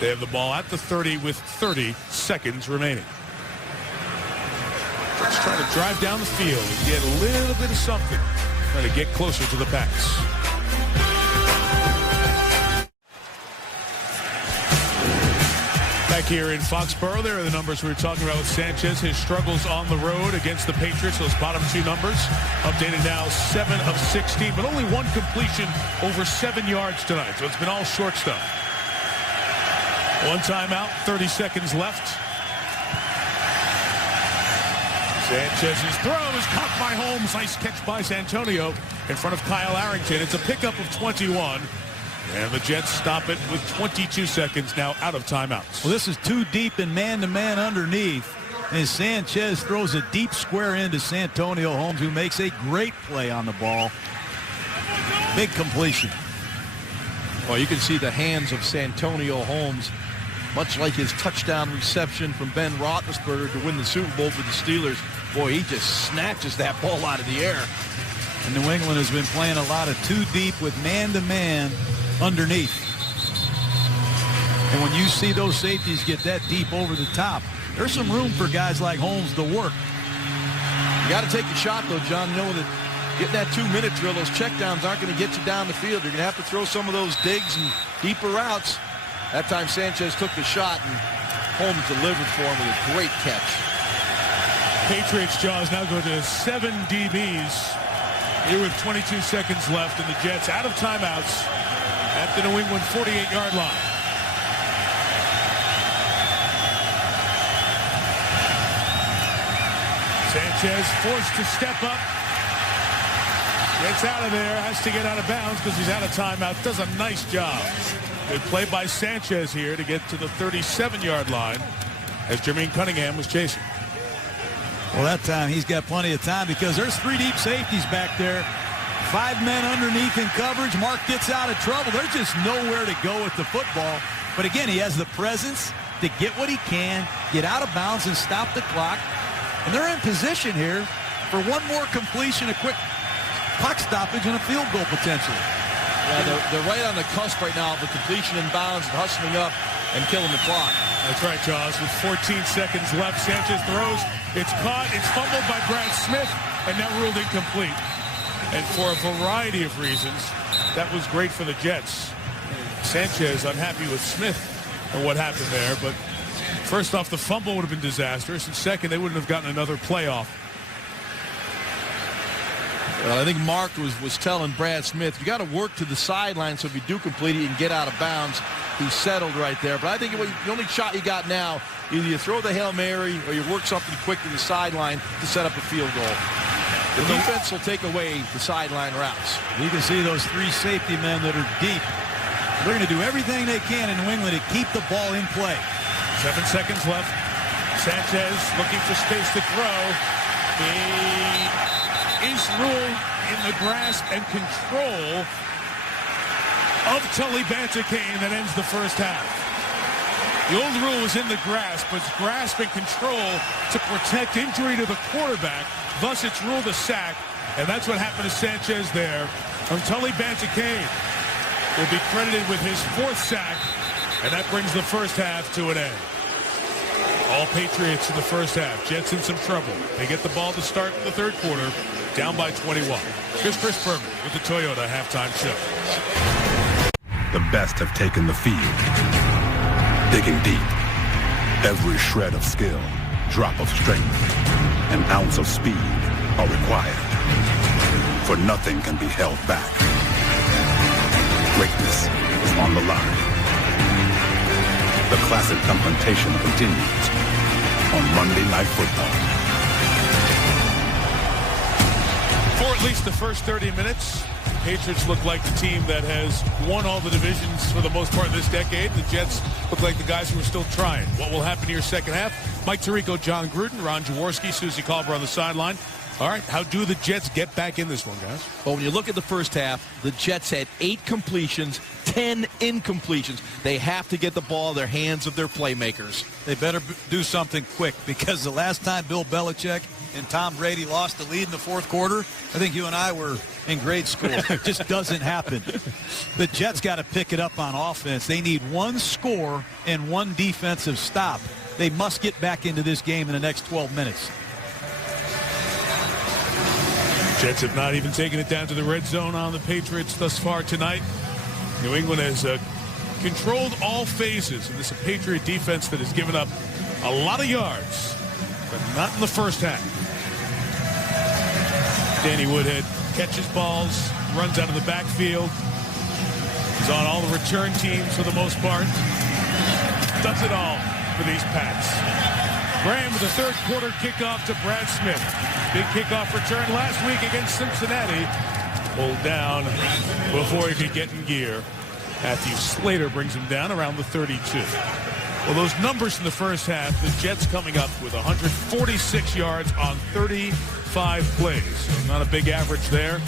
They have the ball at the 30 with 30 seconds remaining. Let's try to drive down the field and get a little bit of something. Try to get closer to the Pats. Back here in Foxborough, there are the numbers we were talking about with Sanchez. His struggles on the road against the Patriots, those bottom 2 numbers. Updated now 7 of 16, but only 1 completion over 7 yards tonight. So it's been all short stuff. 1 timeout, 30 seconds left. Sanchez's throw is caught by Holmes. Nice catch by Santonio in front of Kyle Arrington. It's a pickup of 21. And the Jets stop it with 22 seconds now out of timeouts. Well, this is too deep and man-to-man underneath. And Sanchez throws a deep square into Santonio Holmes, who makes a great play on the ball. Big completion. Well, you can see the hands of Santonio Holmes, much like his touchdown reception from Ben Roethlisberger to win the Super Bowl for the Steelers. Boy, he just snatches that ball out of the air. And New England has been playing a lot of too deep with man-to-man underneath. And when you see those safeties get that deep over the top, there's some room for guys like Holmes to work. You got to take the shot, though, John. You know that getting that 2-minute drill, those checkdowns aren't going to get you down the field. You're going to have to throw some of those digs and deeper routes. That time Sanchez took the shot, and Holmes delivered for him with a great catch. Patriots Jaws now go to 7 DBs. Here with 22 seconds left, and the Jets out of timeouts at the New England 48-yard line. Sanchez forced to step up. Gets out of there, has to get out of bounds because he's out of timeout. Does a nice job. Good play by Sanchez here to get to the 37-yard line as Jermaine Cunningham was chasing. Well, that time he's got plenty of time because there's 3 deep safeties back there. 5 men underneath in coverage. Mark gets out of trouble. There's just nowhere to go with the football. But again, he has the presence to get what he can, get out of bounds and stop the clock. And they're in position here for one more completion, a quick clock stoppage, and a field goal potentially. Yeah, they're right on the cusp right now of the completion in bounds and hustling up and killing the clock. That's right, Jaws. With 14 seconds left, Sanchez throws. It's caught. It's fumbled by Brad Smith, and now ruled incomplete. And for a variety of reasons, that was great for the Jets. Sanchez unhappy with Smith and what happened there. But first off, the fumble would have been disastrous. And second, they wouldn't have gotten another playoff. Well, I think Mark was telling Brad Smith, you got to work to the sideline so if you do complete it, you can get out of bounds. He settled right there. But I think the only shot you got now, either you throw the Hail Mary or you work something quick to the sideline to set up a field goal. The defense will take away the sideline routes. You can see those three safety men that are deep. They're going to do everything they can in New England to keep the ball in play. 7 seconds left. Sanchez looking for space to throw. He is ruled in the grasp and control of Tully Bantakane that ends the first half. The old rule was in the grasp, but it's grasp and control to protect injury to the quarterback. Thus, it's ruled a sack, and that's what happened to Sanchez there. Tully Bantakane will be credited with his 4th sack, and that brings the first half to an end. All Patriots in the first half. Jets in some trouble. They get the ball to start the third quarter, down by 21. Here's Chris Berman with the Toyota halftime show. The best have taken the field, digging deep. Every shred of skill, drop of strength, an ounce of speed are required. For nothing can be held back. Greatness is on the line. The classic confrontation continues on Monday Night Football. For at least the first 30 minutes, the Patriots look like the team that has won all the divisions for the most part this decade. The Jets look like the guys who are still trying. What will happen here second half? Mike Tirico, John Gruden, Ron Jaworski, Susie Colbert on the sideline. All right, how do the Jets get back in this one, guys? Well, when you look at the first half, the Jets had 8 completions, 10 incompletions. They have to get the ball in their hands of their playmakers. They better do something quick, because the last time Bill Belichick and Tom Brady lost the lead in the fourth quarter, I think you and I were in grade school. It just doesn't happen. The Jets got to pick it up on offense. They need one score and one defensive stop. They must get back into this game in the next 12 minutes. Jets have not even taken it down to the red zone on the Patriots thus far tonight. New England has controlled all phases of this Patriot defense that has given up a lot of yards, but not in the first half. Danny Woodhead catches balls, runs out of the backfield. He's on all the return teams for the most part. Does it all for these Pats. Graham with the third quarter kickoff to Brad Smith. Big kickoff return last week against Cincinnati. Pulled down before he could get in gear. Matthew Slater brings him down around the 32. Well, those numbers in the first half, the Jets coming up with 146 yards on 35 plays. Not a big average there.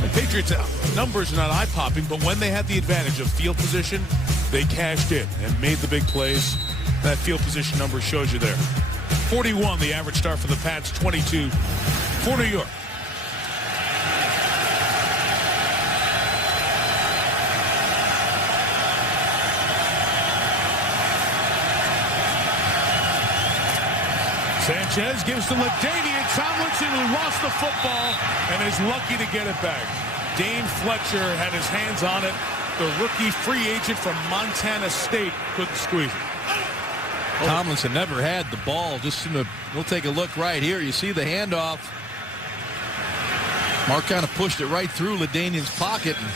The Patriots' numbers are not eye-popping, but when they had the advantage of field position, they cashed in and made the big plays. That field position number shows you there. 41, the average start for the Pats, 22 for New York. Sanchez gives to LaDainian Tomlinson, who lost the football and is lucky to get it back. Dane Fletcher had his hands on it. The rookie free agent from Montana State couldn't squeeze it. Tomlinson never had the ball. We'll take a look right here. You see the handoff. Mark kind of pushed it right through LaDainian's pocket. And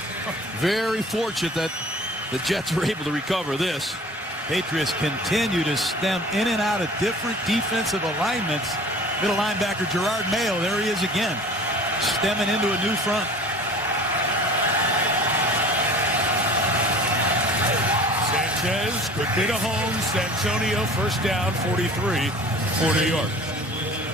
very fortunate that the Jets were able to recover this. Patriots continue to stem in and out of different defensive alignments. Middle linebacker Gerard Mayo, there he is again, stemming into a new front. Sanchez quickly to Holmes. Santonio first down, 43 for New York.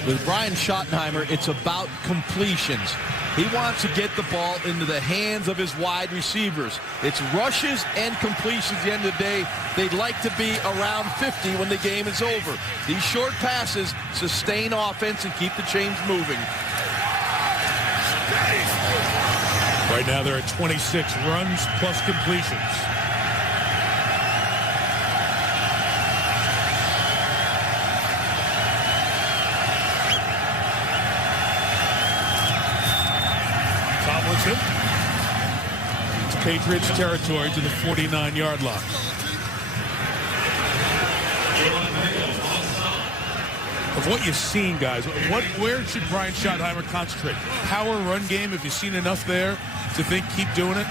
With Brian Schottenheimer, it's about completions. He wants to get the ball into the hands of his wide receivers. It's rushes and completions at the end of the day. They'd like to be around 50 when the game is over. These short passes sustain offense and keep the chains moving. Right now there are 26 runs plus completions. Patriots territory to the 49-yard line. Of what you've seen, guys, where should Brian Schottenheimer concentrate? Power, run game, have you seen enough there to think keep doing it?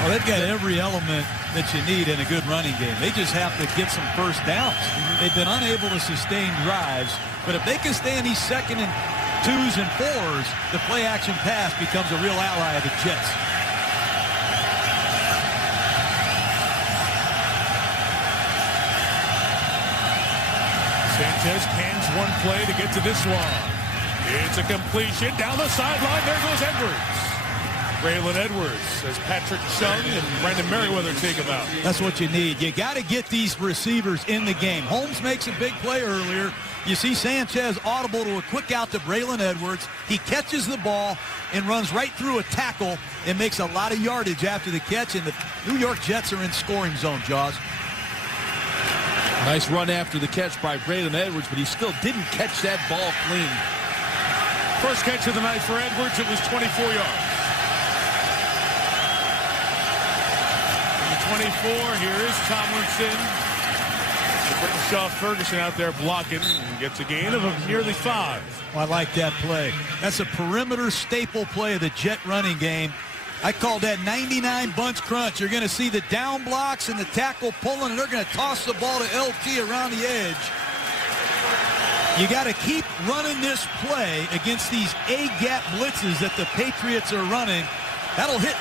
Well, they've got every element that you need in a good running game. They just have to get some first downs. They've been unable to sustain drives, but if they can stay in these second and twos and fours, the play-action pass becomes a real ally of the Jets. Sanchez cans one play to get to this one. It's a completion down the sideline. There goes Edwards. Braylon Edwards as Patrick Chung and Brandon Merriweather take him out. That's what you need. You got to get these receivers in the game. Holmes makes a big play earlier. You see Sanchez audible to a quick out to Braylon Edwards. He catches the ball and runs right through a tackle and makes a lot of yardage after the catch. And the New York Jets are in scoring zone, Jaws. Nice run after the catch by Braylon Edwards, but he still didn't catch that ball clean. First catch of the night for Edwards. It was 24 yards. 24, here is Tomlinson. Shaw Ferguson out there blocking and gets a gain of nearly 5. Oh, I like that play. That's a perimeter staple play of the Jet running game. I call that 99 bunch crunch. You're going to see the down blocks and the tackle pulling, and they're going to toss the ball to LT around the edge. You got to keep running this play against these A-gap blitzes that the Patriots are running. That'll hit.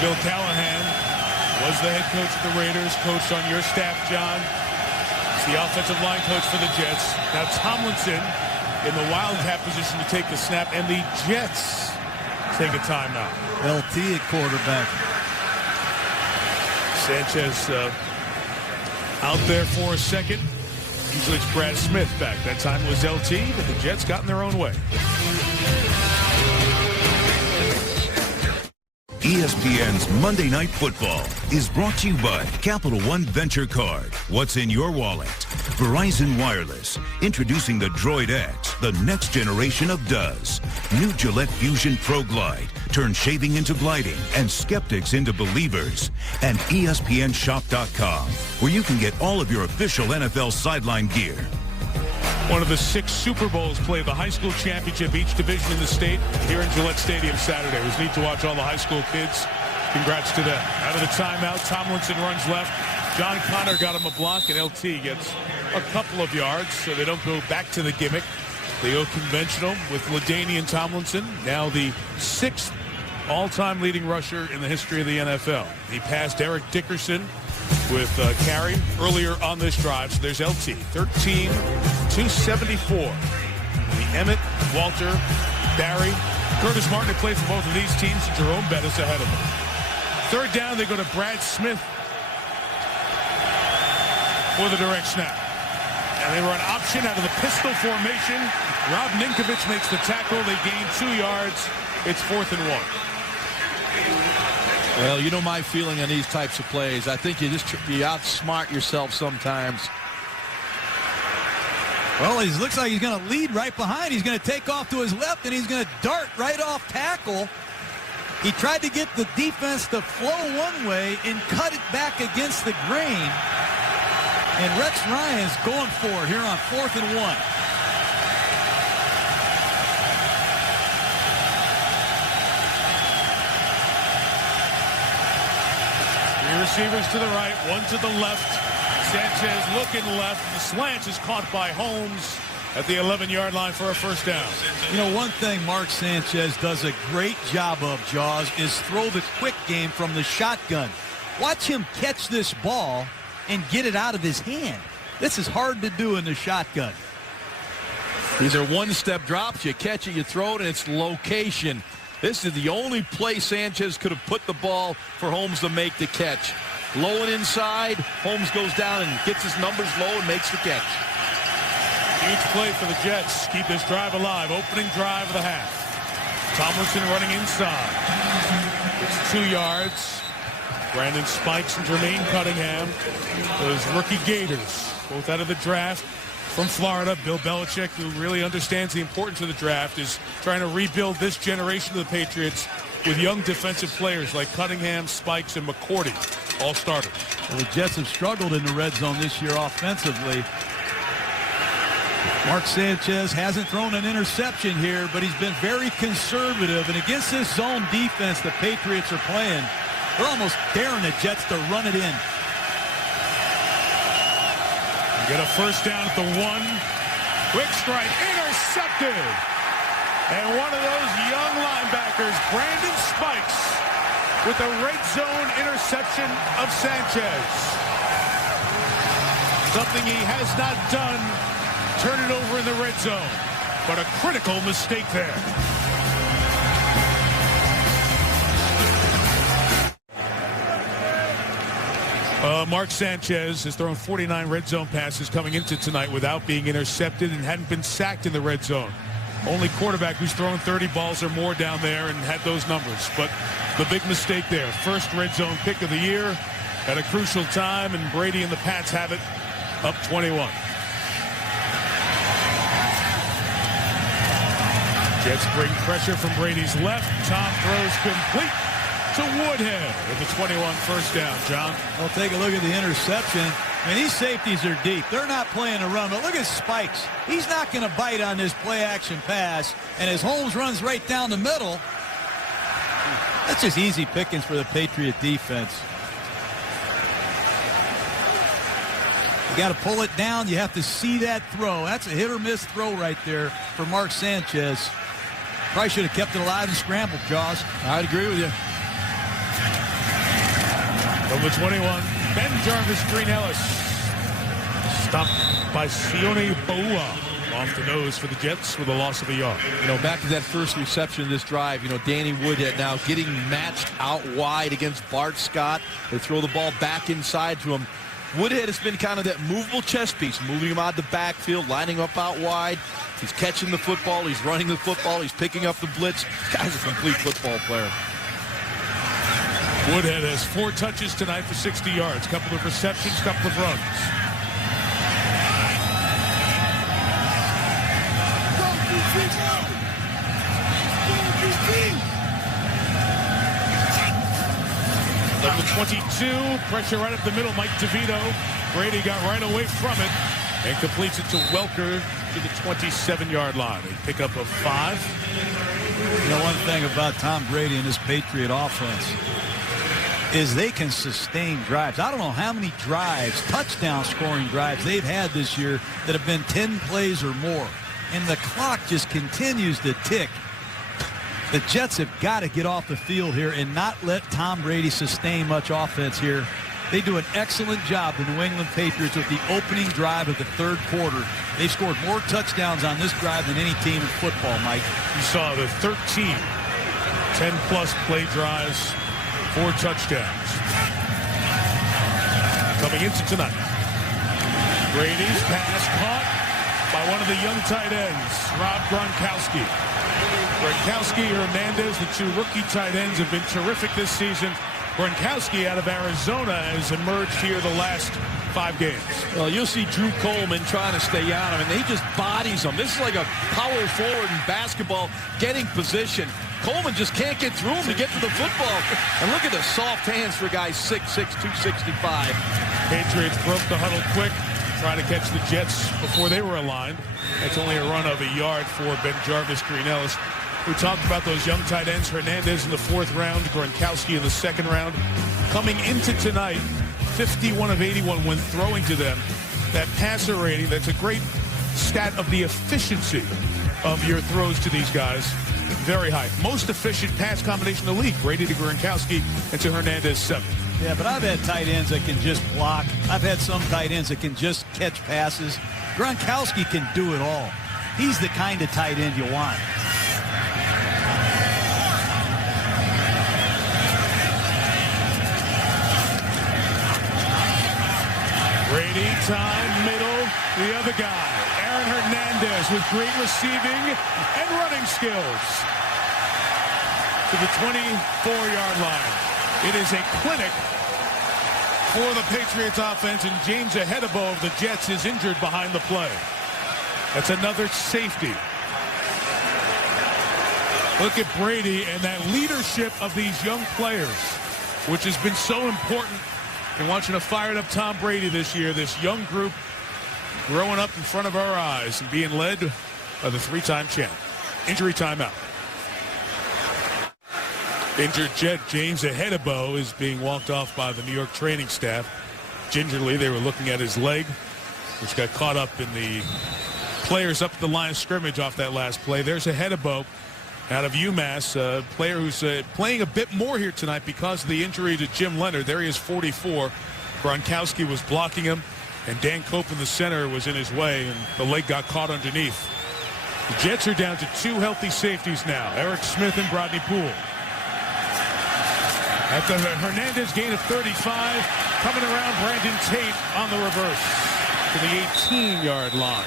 Bill Callahan was the head coach of the Raiders, coached on your staff, John. He's the offensive line coach for the Jets. Now Tomlinson in the wildcat position to take the snap, and the Jets take a timeout. LT at quarterback. Sanchez out there for a second. Usually it's Brad Smith back. That time was LT, but the Jets got in their own way. ESPN's Monday Night Football is brought to you by Capital One Venture Card. What's in your wallet? Verizon Wireless, introducing the Droid X, the next generation of does. New Gillette Fusion Pro Glide, turn shaving into gliding and skeptics into believers. And ESPNShop.com, where you can get all of your official NFL sideline gear. One of the 6 Super Bowls played the high school championship, each division in the state, here in Gillette Stadium Saturday. It was neat to watch all the high school kids. Congrats to them. Out of the timeout, Tomlinson runs left. John Connor got him a block, and LT gets a couple of yards, so they don't go back to the gimmick. They go conventional with LaDainian Tomlinson, now the 6th all-time leading rusher in the history of the NFL. He passed Eric Dickerson with carry earlier on this drive. So there's LT, 13-274. The Emmett, Walter, Barry, Curtis Martin had played for both of these teams. Jerome Bettis ahead of them. Third down, they go to Brad Smith for the direct snap. And they run option out of the pistol formation. Rob Ninkovich makes the tackle. They gain 2 yards. It's 4th and 1. Well, you know my feeling on these types of plays. I think you outsmart yourself sometimes. Well, he looks like he's going to lead right behind. He's going to take off to his left, and he's going to dart right off tackle. He tried to get the defense to flow one way and cut it back against the grain. And Rex Ryan's going for it here on 4th and 1. 3 receivers to the right, 1 to the left. Sanchez looking left. The slant is caught by Holmes at the 11-yard line for a first down. You know, one thing Mark Sanchez does a great job of, Jaws, is throw the quick game from the shotgun. Watch him catch this ball and get it out of his hand. This is hard to do in the shotgun. These are one-step drops. You catch it, you throw it, and it's location. This is the only play Sanchez could have put the ball for Holmes to make the catch. Low and inside, Holmes goes down and gets his numbers low and makes the catch. Huge play for the Jets. Keep this drive alive. Opening drive of the half. Tomlinson running inside. It's 2 yards. Brandon Spikes and Jermaine Cunningham. Those rookie Gators, both out of the draft. From Florida, Bill Belichick, who really understands the importance of the draft, is trying to rebuild this generation of the Patriots with young defensive players like Cunningham, Spikes, and McCourty, all starters. Well, the Jets have struggled in the red zone this year offensively. Mark Sanchez hasn't thrown an interception here, but he's been very conservative. And against this zone defense the Patriots are playing, they're almost daring the Jets to run it in. Get a first down at the 1. Quick strike, intercepted. And one of those young linebackers, Brandon Spikes, with a red zone interception of Sanchez. Something he has not done, turn it over in the red zone. But a critical mistake there. Mark Sanchez has thrown 49 red zone passes coming into tonight without being intercepted and hadn't been sacked in the red zone. Only quarterback who's thrown 30 balls or more down there and had those numbers. But the big mistake there. First red zone pick of the year at a crucial time, and Brady and the Pats have it up 21. Jets bring pressure from Brady's left. Tom throws complete to Woodhead with the 21 first down. John? Well, take a look at the interception. I mean, these safeties are deep. They're not playing a run, but look at Spikes. He's not going to bite on this play-action pass, and as Holmes runs right down the middle, that's just easy pickings for the Patriot defense. You got to pull it down. You have to see that throw. That's a hit-or-miss throw right there for Mark Sanchez. Probably should have kept it alive and scrambled, Jaws. I'd agree with you. From the 21, Ben Jarvis Green Ellis. Stopped by Sione Boua. Off the nose for the Jets with a loss of a yard. You know, back to that first reception of this drive, you know, Danny Woodhead now getting matched out wide against Bart Scott. They throw the ball back inside to him. Woodhead has been kind of that movable chess piece, moving him out the backfield, lining up out wide. He's catching the football. He's running the football. He's picking up the blitz. Guy's a complete football player. Woodhead has 4 touches tonight for 60 yards. Couple of receptions, couple of runs. Number 22, pressure right up the middle, Mike DeVito. Brady got right away from it and completes it to Welker to the 27-yard line. They pick up a 5. You know, one thing about Tom Brady and his Patriot offense is they can sustain drives. I don't know how many drives, touchdown scoring drives they've had this year that have been 10 plays or more. And the clock just continues to tick. The Jets have got to get off the field here and not let Tom Brady sustain much offense here. They do an excellent job, the New England Patriots, with the opening drive of the third quarter. They've scored more touchdowns on this drive than any team in football, Mike. You saw the 13 10-plus play drives, 4 touchdowns. Coming into tonight, Brady's pass caught by one of the young tight ends, Rob Gronkowski. Gronkowski, Hernandez, the 2 rookie tight ends, have been terrific this season. Gronkowski out of Arizona has emerged here the last 5 games. Well, you'll see Drew Coleman trying to stay on him, and he just bodies him. This is like a power forward in basketball, getting position. Coleman just can't get through him to get to the football. And look at the soft hands for guys 6'6", 265. Patriots broke the huddle quick, trying to catch the Jets before they were aligned. That's only a run of a yard for Ben Jarvis Green Ellis. We talked about those young tight ends, Hernandez in the 4th round, Gronkowski in the 2nd round. Coming into tonight, 51 of 81 when throwing to them. That passer rating, that's a great stat of the efficiency of your throws to these guys. Very high. Most efficient pass combination in the league. Brady to Gronkowski and to Hernandez 7th. Yeah, but I've had tight ends that can just block. I've had some tight ends that can just catch passes. Gronkowski can do it all. He's the kind of tight end you want. Brady, time, middle, the other guy. Aaron Hernandez with great receiving and running skills. To the 24-yard line. It is a clinic for the Patriots offense, and James Ahedebo of the Jets is injured behind the play. That's another safety. Look at Brady and that leadership of these young players, which has been so important in watching a fired-up Tom Brady this year. This young group growing up in front of our eyes and being led by the three-time champ. Injury timeout. Injured Jet James Ahedebo is being walked off by the New York training staff. Gingerly, they were looking at his leg, which got caught up in the players up at the line of scrimmage off that last play. There's Ahedebo out of UMass, a player who's playing a bit more here tonight because of the injury to Jim Leonard. There he is, 44. Gronkowski was blocking him, and Dan Cope in the center was in his way, and the leg got caught underneath. The Jets are down to two healthy safeties now, Eric Smith and Brodney Poole. After the Hernandez gain of 35, coming around, Brandon Tate on the reverse to the 18-yard line.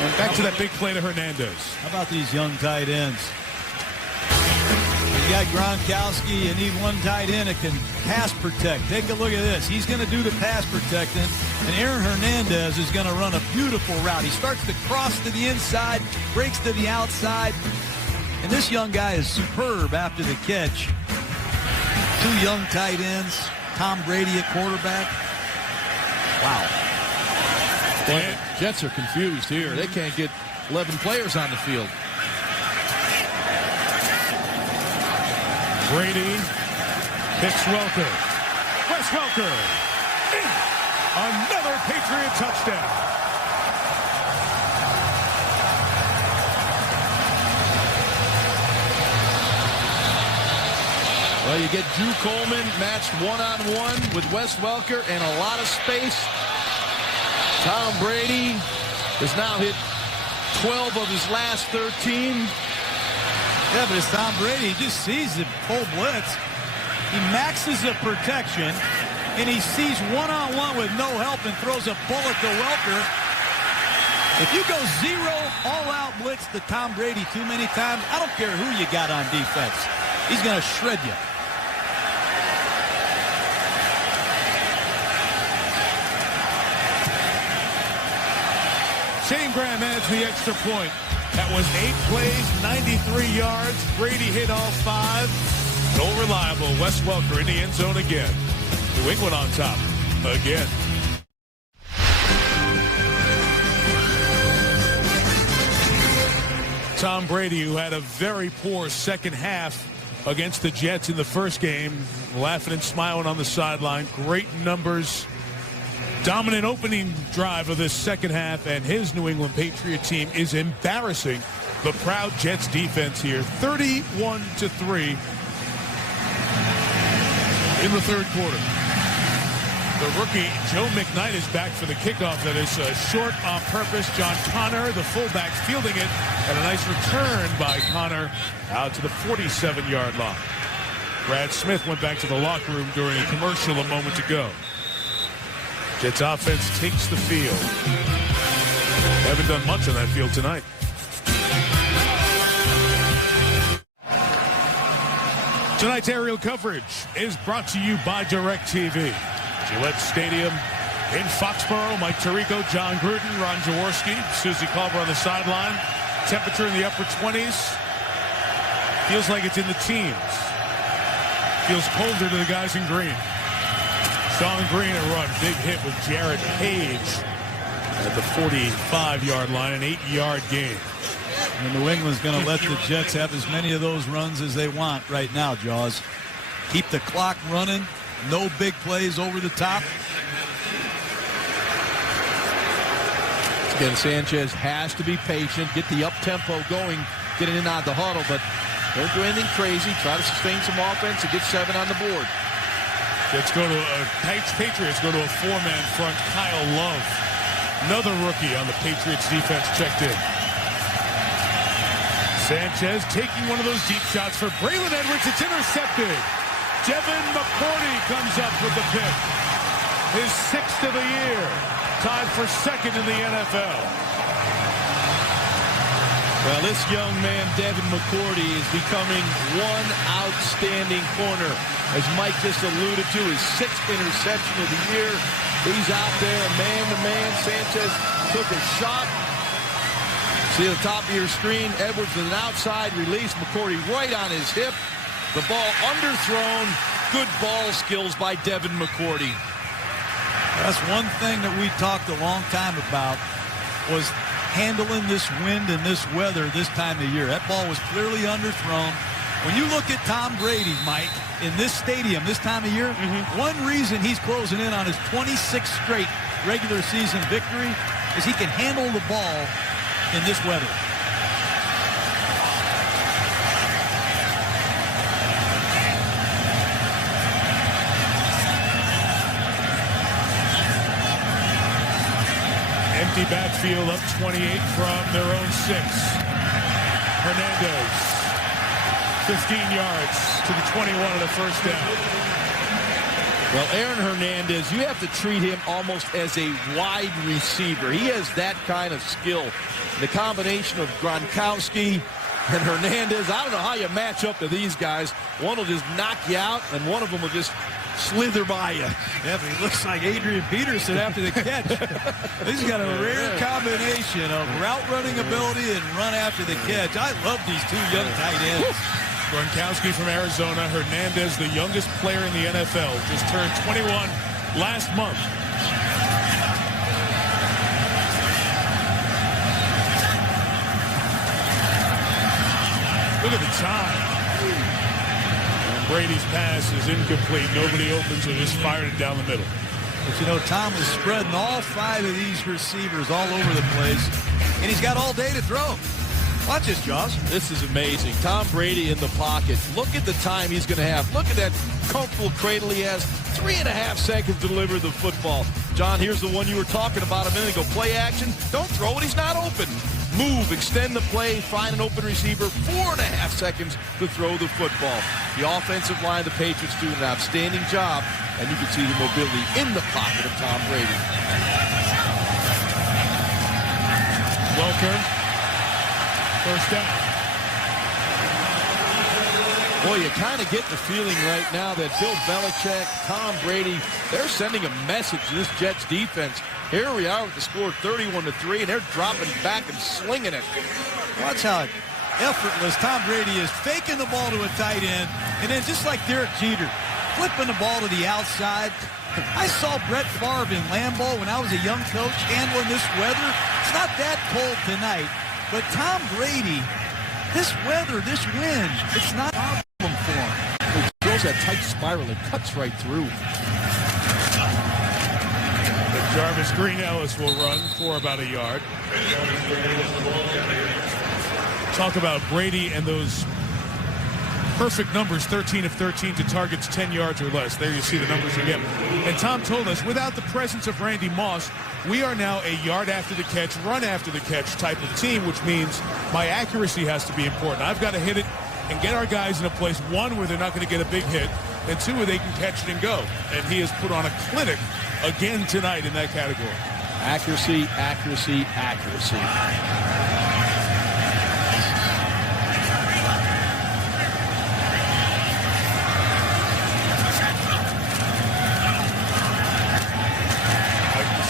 And back to that big play to Hernandez. How about these young tight ends? You got Gronkowski. You need one tight end that can pass protect. Take a look at this. He's going to do the pass protecting, and Aaron Hernandez is going to run a beautiful route. He starts to cross to the inside, breaks to the outside, and this young guy is superb after the catch. Two young tight ends, Tom Brady at quarterback. Wow. Boy, Jets are confused here. They can't get 11 players on the field. Brady picks Welker. Wes Welker. Another Patriot touchdown. Well, you get Drew Coleman matched one-on-one with Wes Welker and a lot of space. Tom Brady has now hit 12 of his last 13. Yeah, but it's Tom Brady. He just sees the full blitz. He maxes the protection, and he sees one-on-one with no help and throws a bullet to Welker. If you go zero all-out blitz to Tom Brady too many times, I don't care who you got on defense. He's going to shred you. Shane Graham adds the extra point. That was 8 plays, 93 yards. Brady hit all 5. No reliable. Wes Welker in the end zone again. New England on top again. Tom Brady, who had a very poor second half against the Jets in the first game, laughing and smiling on the sideline. Great numbers. Dominant opening drive of this second half, and his New England Patriot team is embarrassing the proud Jets defense here. 31-3 in the third quarter. The rookie Joe McKnight is back for the kickoff that is short on purpose. John Connor, the fullback, fielding it, and a nice return by Connor out to the 47-yard line. Brad Smith went back to the locker room during a commercial a moment ago. Jets offense takes the field. Haven't done much on that field tonight. Tonight's aerial coverage is brought to you by DirecTV. Gillette Stadium in Foxborough. Mike Tirico, John Gruden, Ron Jaworski, Susie Culver on the sideline. Temperature in the upper 20s. Feels like it's in the teens. Feels colder to the guys in green. Sean Green a run. Big hit with Jarrett Page at the 45-yard line. An 8-yard gain. And New England's going to let the Jets have as many of those runs as they want right now, Jaws. Keep the clock running. No big plays over the top. Again, Sanchez has to be patient, get the up-tempo going, get it in on the huddle, but don't do anything crazy. Try to sustain some offense and get 7 on the board. Let's go to Patriots go to a 4-man front. Kyle Love, another rookie on the Patriots defense, checked in. Sanchez taking one of those deep shots for Braylon Edwards. It's intercepted. Devin McCourty comes up with the pick. His 6th of the year. Tied for 2nd in the NFL. Well, this young man, Devin McCourty, is becoming one outstanding corner. As Mike just alluded to, his 6th interception of the year. He's out there man-to-man. Sanchez took a shot, See at the top of your screen, Edwards with an outside release. McCourty right on his hip. The ball underthrown. Good ball skills by Devin McCourty. That's one thing that we talked a long time about, was handling this wind and this weather this time of year. That ball was clearly underthrown. When you look at Tom Brady, Mike, in this stadium this time of year, one reason he's closing in on his 26th straight regular season victory is he can handle the ball in this weather. Empty backfield, up 28 from their own 6. Hernandez, 15 yards to the 21 of the first down. Well, Aaron Hernandez, you have to treat him almost as a wide receiver. He has that kind of skill. The combination of Gronkowski and Hernandez, I don't know how you match up to these guys. One will just knock you out, and one of them will just slither by you. Yeah, but he looks like Adrian Peterson after the catch. He's got a rare combination of route running ability and run after the catch. I love these two young tight ends. Gronkowski from Arizona, Hernandez, the youngest player in the NFL, just turned 21 last month. Look at the time. Brady's pass is incomplete. Nobody open, so just fired it down the middle. But, you know, Tom is spreading all 5 of these receivers all over the place, and he's got all day to throw. Watch this, Josh. This is amazing. Tom Brady in the pocket. Look at the time he's going to have. Look at that comfortable cradle he has. 3.5 seconds to deliver the football. John, here's the one you were talking about a minute ago. Play action. Don't throw it. He's not open. Move, extend the play, find an open receiver. 4.5 seconds to throw the football. The offensive line, the Patriots do an outstanding job, and you can see the mobility in the pocket of Tom Brady. Welker, first down. Boy, you kind of get the feeling right now that Bill Belichick, Tom Brady, they're sending a message to this Jets defense. Here we are with the score 31-3, and they're dropping back and slinging it. Watch how effortless Tom Brady is faking the ball to a tight end, and then just like Derek Jeter, flipping the ball to the outside. I saw Brett Favre in Lambeau when I was a young coach handling this weather. It's not that cold tonight, but Tom Brady, this weather, this wind, it's not a problem for him. He throws that tight spiral and cuts right through. Jarvis Green-Ellis will run for about a yard. Talk about Brady and those perfect numbers, 13 of 13 to targets 10 yards or less. There you see the numbers again. And Tom told us, without the presence of Randy Moss, we are now a yard after the catch, run after the catch type of team, which means my accuracy has to be important. I've got to hit it and get our guys in a place, one, where they're not going to get a big hit, and two, where they can catch it and go. And he has put on a clinic again tonight in that category. Accuracy, accuracy, accuracy.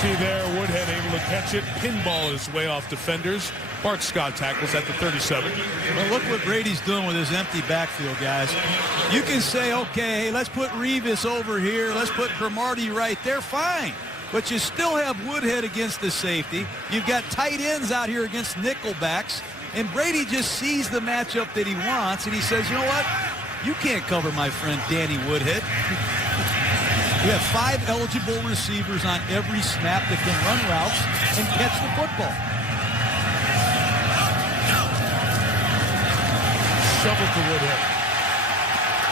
See there, Woodhead able to catch it, pinball his way off defenders. Bart Scott tackles at the 37. Well, look what Brady's doing with his empty backfield, guys. You can say, okay, hey, let's put Revis over here. Let's put Cromartie right there. Fine. But you still have Woodhead against the safety. You've got tight ends out here against nickelbacks. And Brady just sees the matchup that he wants, and he says, you know what? You can't cover my friend Danny Woodhead. We have 5 eligible receivers on every snap that can run routes and catch the football. Shovel to Woodhead.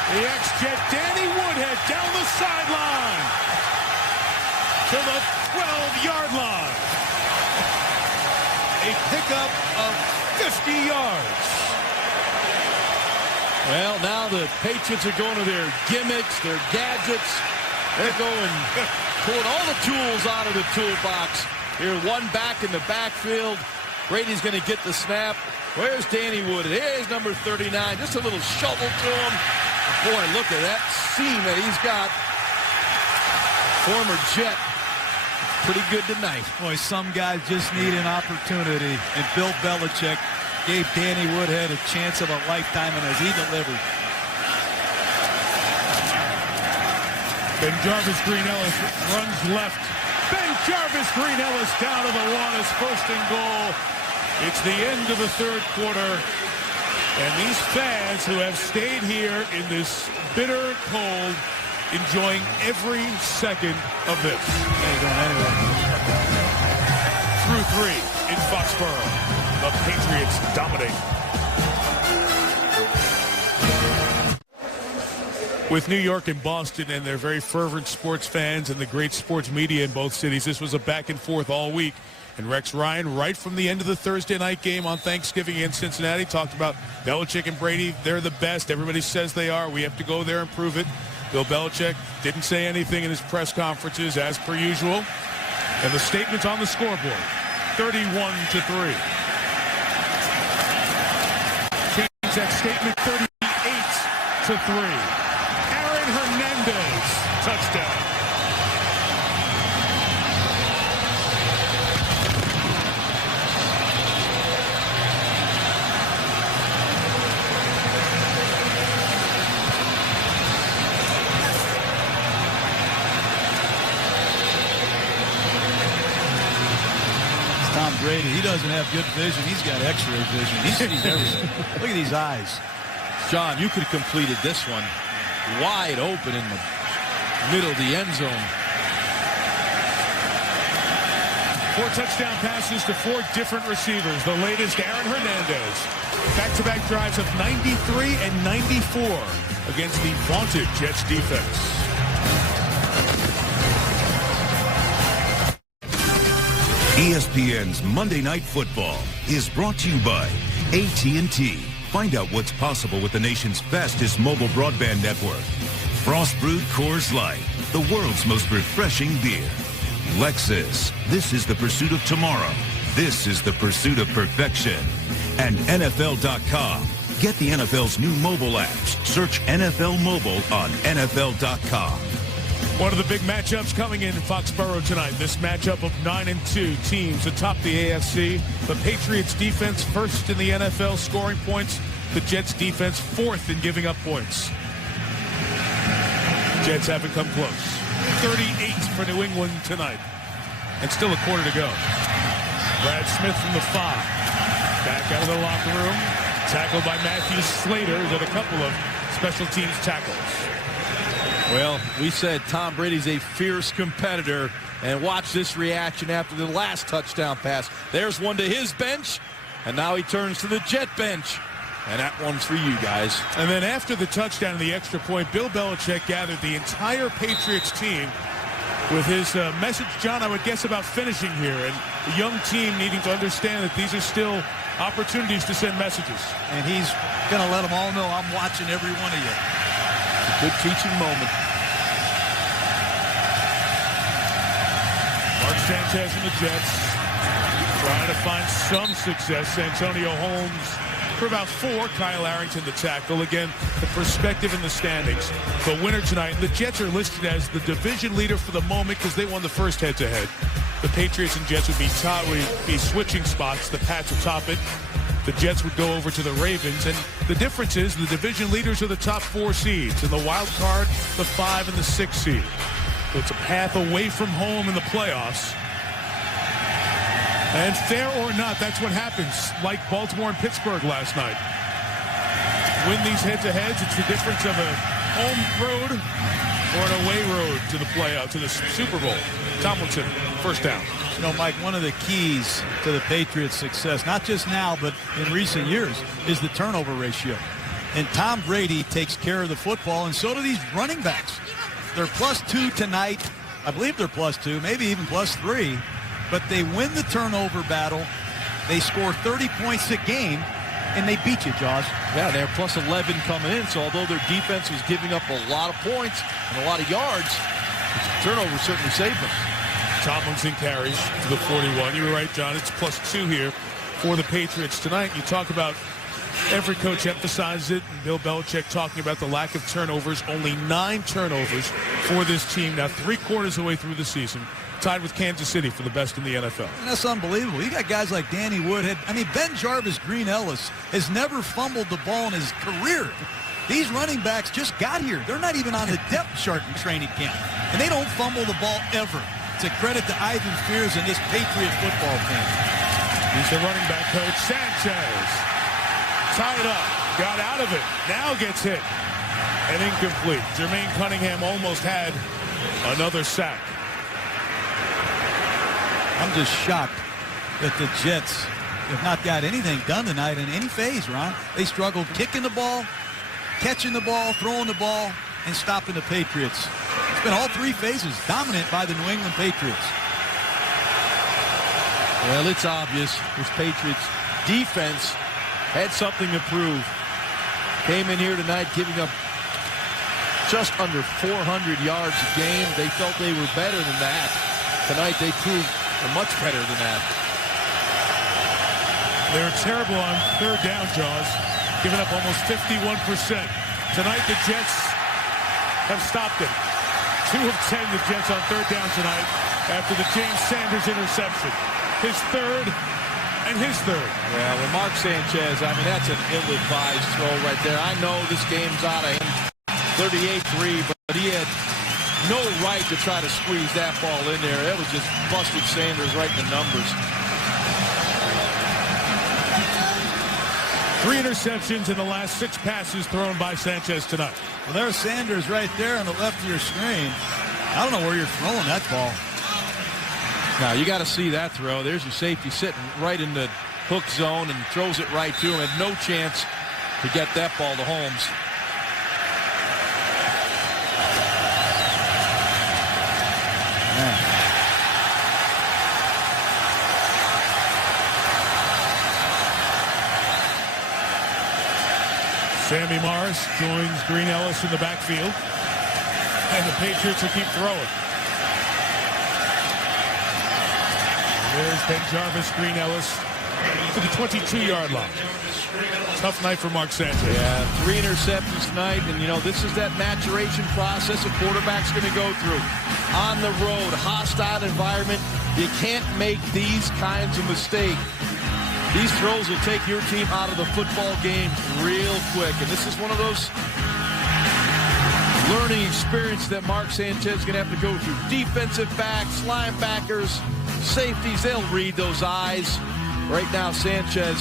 The ex-Jet Danny Woodhead down the sideline to the 12-yard line. A pickup of 50 yards. Well, now the Patriots are going to their gimmicks, their gadgets. They're going, pulling all the tools out of the toolbox. Here, one back in the backfield. Brady's going to get the snap. Where's Danny Woodhead? Here's number 39. Just a little shovel to him. Boy, look at that seam that he's got. Former Jet pretty good tonight. Boy, some guys just need an opportunity, and Bill Belichick gave Danny Woodhead a chance of a lifetime, and as he delivered. Ben Jarvis Green Ellis runs left. Ben Jarvis Green Ellis down to the one as first and goal. It's the end of the third quarter. And these fans who have stayed here in this bitter cold, enjoying every second of this. Ain't going anywhere. Through three in Foxborough. The Patriots dominate. With New York and Boston and their very fervent sports fans and the great sports media in both cities, this was a back and forth all week. And Rex Ryan, right from the end of the Thursday night game on Thanksgiving in Cincinnati, talked about Belichick and Brady. They're the best. Everybody says they are. We have to go there and prove it. Bill Belichick didn't say anything in his press conferences, as per usual. And the statement's on the scoreboard, 31-3. Change that statement, 38-3. Aaron Hernandez, touchdown. Tom Brady, he doesn't have good vision. He's got x-ray vision. He sees everything. Look at these eyes. John, you could have completed this one wide open in the middle of the end zone. 4 touchdown passes to 4 different receivers. The latest, Aaron Hernandez. Back-to-back drives of 93 and 94 against the vaunted Jets defense. ESPN's Monday Night Football is brought to you by AT&T. Find out what's possible with the nation's fastest mobile broadband network. Frost Brewed Coors Light, the world's most refreshing beer. Lexus, this is the pursuit of tomorrow. This is the pursuit of perfection. And NFL.com. Get the NFL's new mobile apps. Search NFL Mobile on NFL.com. One of the big matchups coming in Foxborough tonight. This matchup of 9-2 teams atop the AFC. The Patriots defense first in the NFL scoring points. The Jets defense fourth in giving up points. Jets haven't come close. 38 for New England tonight. And still a quarter to go. Brad Smith from the 5. Back out of the locker room. Tackled by Matthew Slater. He's had a couple of special teams tackles. Well, we said Tom Brady's a fierce competitor, and watch this reaction after the last touchdown pass. There's one to his bench, and now he turns to the Jet bench. And that one's for you guys. And then after the touchdown and the extra point, Bill Belichick gathered the entire Patriots team with his message, John, I would guess, about finishing here. And the young team needing to understand that these are still opportunities to send messages. And he's going to let them all know, I'm watching every one of you. Good teaching moment. Mark Sanchez and the Jets trying to find some success. Antonio Holmes for about 4. Kyle Arrington the tackle. Again, the perspective in the standings. The winner tonight. The Jets are listed as the division leader for the moment because they won the first head-to-head. The Patriots and Jets would be switching spots. The Pats would top it. The Jets would go over to the Ravens. And the difference is the division leaders are the top 4 seeds. And the wild card, the 5 and the 6 seed. So it's a path away from home in the playoffs. And fair or not, that's what happens. Like Baltimore and Pittsburgh last night. Win these head-to-heads. It's the difference of a home road or an away road to the playoff, to the Super Bowl. Tomlinson, first down. You know, Mike, one of the keys to the Patriots' success, not just now, but in recent years, is the turnover ratio. And Tom Brady takes care of the football, and so do these running backs. They're +2 tonight. I believe they're +2, maybe even +3. But they win the turnover battle. They score 30 points a game, and they beat you, Jaws. Yeah, they're +11 coming in, so although their defense was giving up a lot of points and a lot of yards, turnovers certainly saved them. Tomlinson carries to the 41. You were right, John. It's +2 here for the Patriots tonight. You talk about every coach emphasizes it. And Bill Belichick talking about the lack of turnovers. Only 9 turnovers for this team. Now 3/4 of the way through the season. tied with Kansas City for the best in the NFL. And that's unbelievable. You got guys like Danny Woodhead. I mean, Ben Jarvis Green Ellis has never fumbled the ball in his career. These running backs just got here. They're not even on the depth chart in training camp. And they don't fumble the ball ever. It's a credit to Ivan Fears and this Patriot football team. He's the running back coach. Sanchez tied up, got out of it, now gets hit. And incomplete. Jermaine Cunningham almost had another sack. I'm just shocked that the Jets have not got anything done tonight in any phase, Ron. They struggled kicking the ball, catching the ball, throwing the ball, and stopping the Patriots. It's been all three phases dominant by the New England Patriots. Well, it's obvious this Patriots defense had something to prove. Came in here tonight giving up just under 400 yards a game. They felt they were better than that. Tonight they proved they're much better than that. They're terrible on third down, Jaws, giving up almost 51%. Tonight the Jets have stopped it. 2 of 10 the Jets on third down tonight after the James Sanders interception. His third and his third. Yeah, well, Mark Sanchez, I mean, that's an ill-advised throw right there. I know this game's out of him, 38-3, but he had no right to try to squeeze that ball in there. That was just busted Sanders right in the numbers. 3 interceptions in the last 6 passes thrown by Sanchez tonight. Well, there's Sanders right there on the left of your screen. I don't know where you're throwing that ball. Now, you got to see that throw. There's your safety sitting right in the hook zone and throws it right to him. Had no chance to get that ball to Holmes. Man. Sammy Morris joins Green Ellis in the backfield. And the Patriots will keep throwing. There's Ben Jarvis, Green Ellis to the 22-yard line. Tough night for Mark Sanchez. Yeah, 3 interceptions tonight, and, you know, this is that maturation process a quarterback's going to go through. On the road, hostile environment, you can't make these kinds of mistakes. These throws will take your team out of the football game real quick, and this is one of those learning experience that Mark Sanchez is going to have to go through. Defensive backs, linebackers, safeties, they'll read those eyes. Right now, Sanchez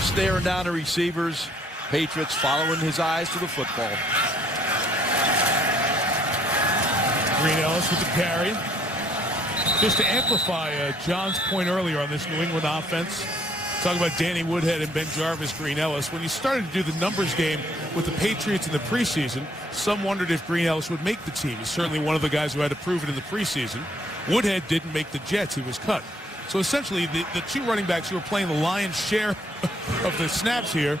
staring down the receivers. Patriots following his eyes to the football. Green Ellis with the carry. Just to amplify John's point earlier on this New England offense, talking about Danny Woodhead and Ben Jarvis, Green Ellis. When you started to do the numbers game with the Patriots in the preseason, some wondered if Green Ellis would make the team. He's certainly one of the guys who had to prove it in the preseason. Woodhead didn't make the Jets. He was cut. So essentially, the 2 running backs who are playing the lion's share of the snaps here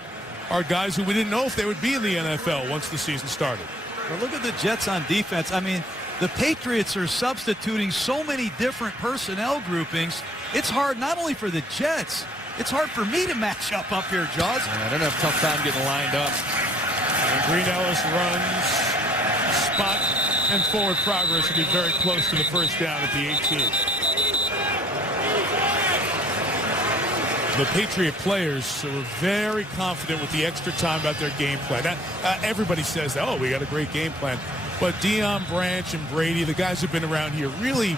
are guys who we didn't know if they would be in the NFL once the season started. Well, look at the Jets on defense. I mean, the Patriots are substituting so many different personnel groupings. It's hard not only for the Jets, it's hard for me to match up here, Jaws. Yeah, they're going to have a tough time getting lined up. And Green Ellis runs, spot, and forward progress will be very close to the first down at the 18. The Patriot players were very confident with the extra time about their game plan. Everybody says, oh, we got a great game plan. But Deion Branch and Brady, the guys who've been around here, really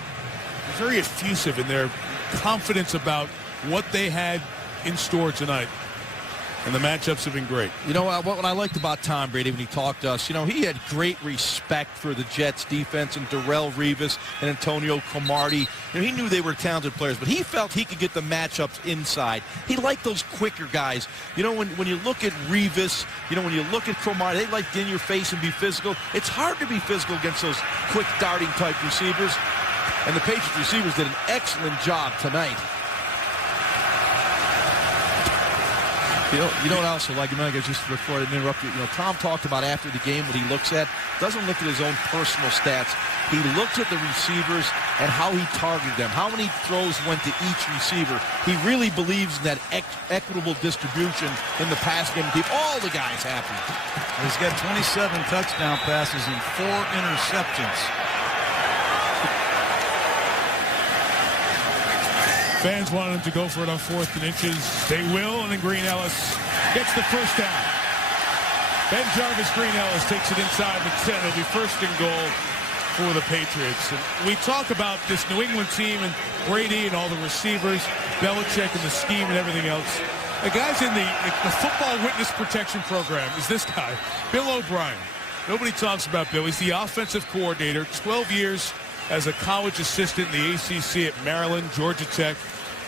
very effusive in their confidence about what they had in store tonight. And the matchups have been great. You know, what I liked about Tom Brady when he talked to us, you know, he had great respect for the Jets defense and Darrelle Revis and Antonio Cromartie. You know, he knew they were talented players, but he felt he could get the matchups inside. He liked those quicker guys. You know, when you look at Revis, you know, when you look at Cromartie, they like get in your face and be physical. It's hard to be physical against those quick darting type receivers. And the Patriots receivers did an excellent job tonight. You know what I also like, just before I interrupt you, Tom talked about after the game what he looks at, doesn't look at his own personal stats. He looks at the receivers and how he targeted them, how many throws went to each receiver. He really believes in that equitable distribution in the pass game to keep all the guys happy. He's got 27 touchdown passes and 4 interceptions. Fans wanted him to go for it on 4th and inches. They will, and then Green Ellis gets the first down. Ben Jarvis, Green Ellis takes it inside the 10. It'll be 1st and goal for the Patriots. And we talk about this New England team and Brady and all the receivers, Belichick and the scheme and everything else. The guy's in the football witness protection program is this guy, Bill O'Brien. Nobody talks about Bill. He's the offensive coordinator, 12 years as a college assistant in the ACC at Maryland, Georgia Tech.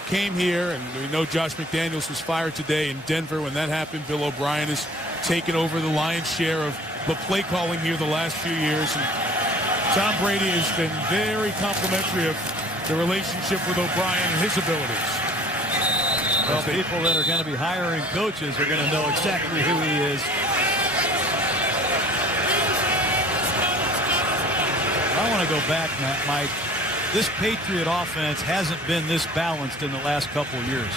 Came here, and we know Josh McDaniels was fired today in Denver. When that happened, Bill O'Brien has taken over the lion's share of the play calling here the last few years. And Tom Brady has been very complimentary of the relationship with O'Brien and his abilities. Well, people that are going to be hiring coaches are going to know exactly who he is. I want to go back, Mike. This Patriot offense hasn't been this balanced in the last couple of years.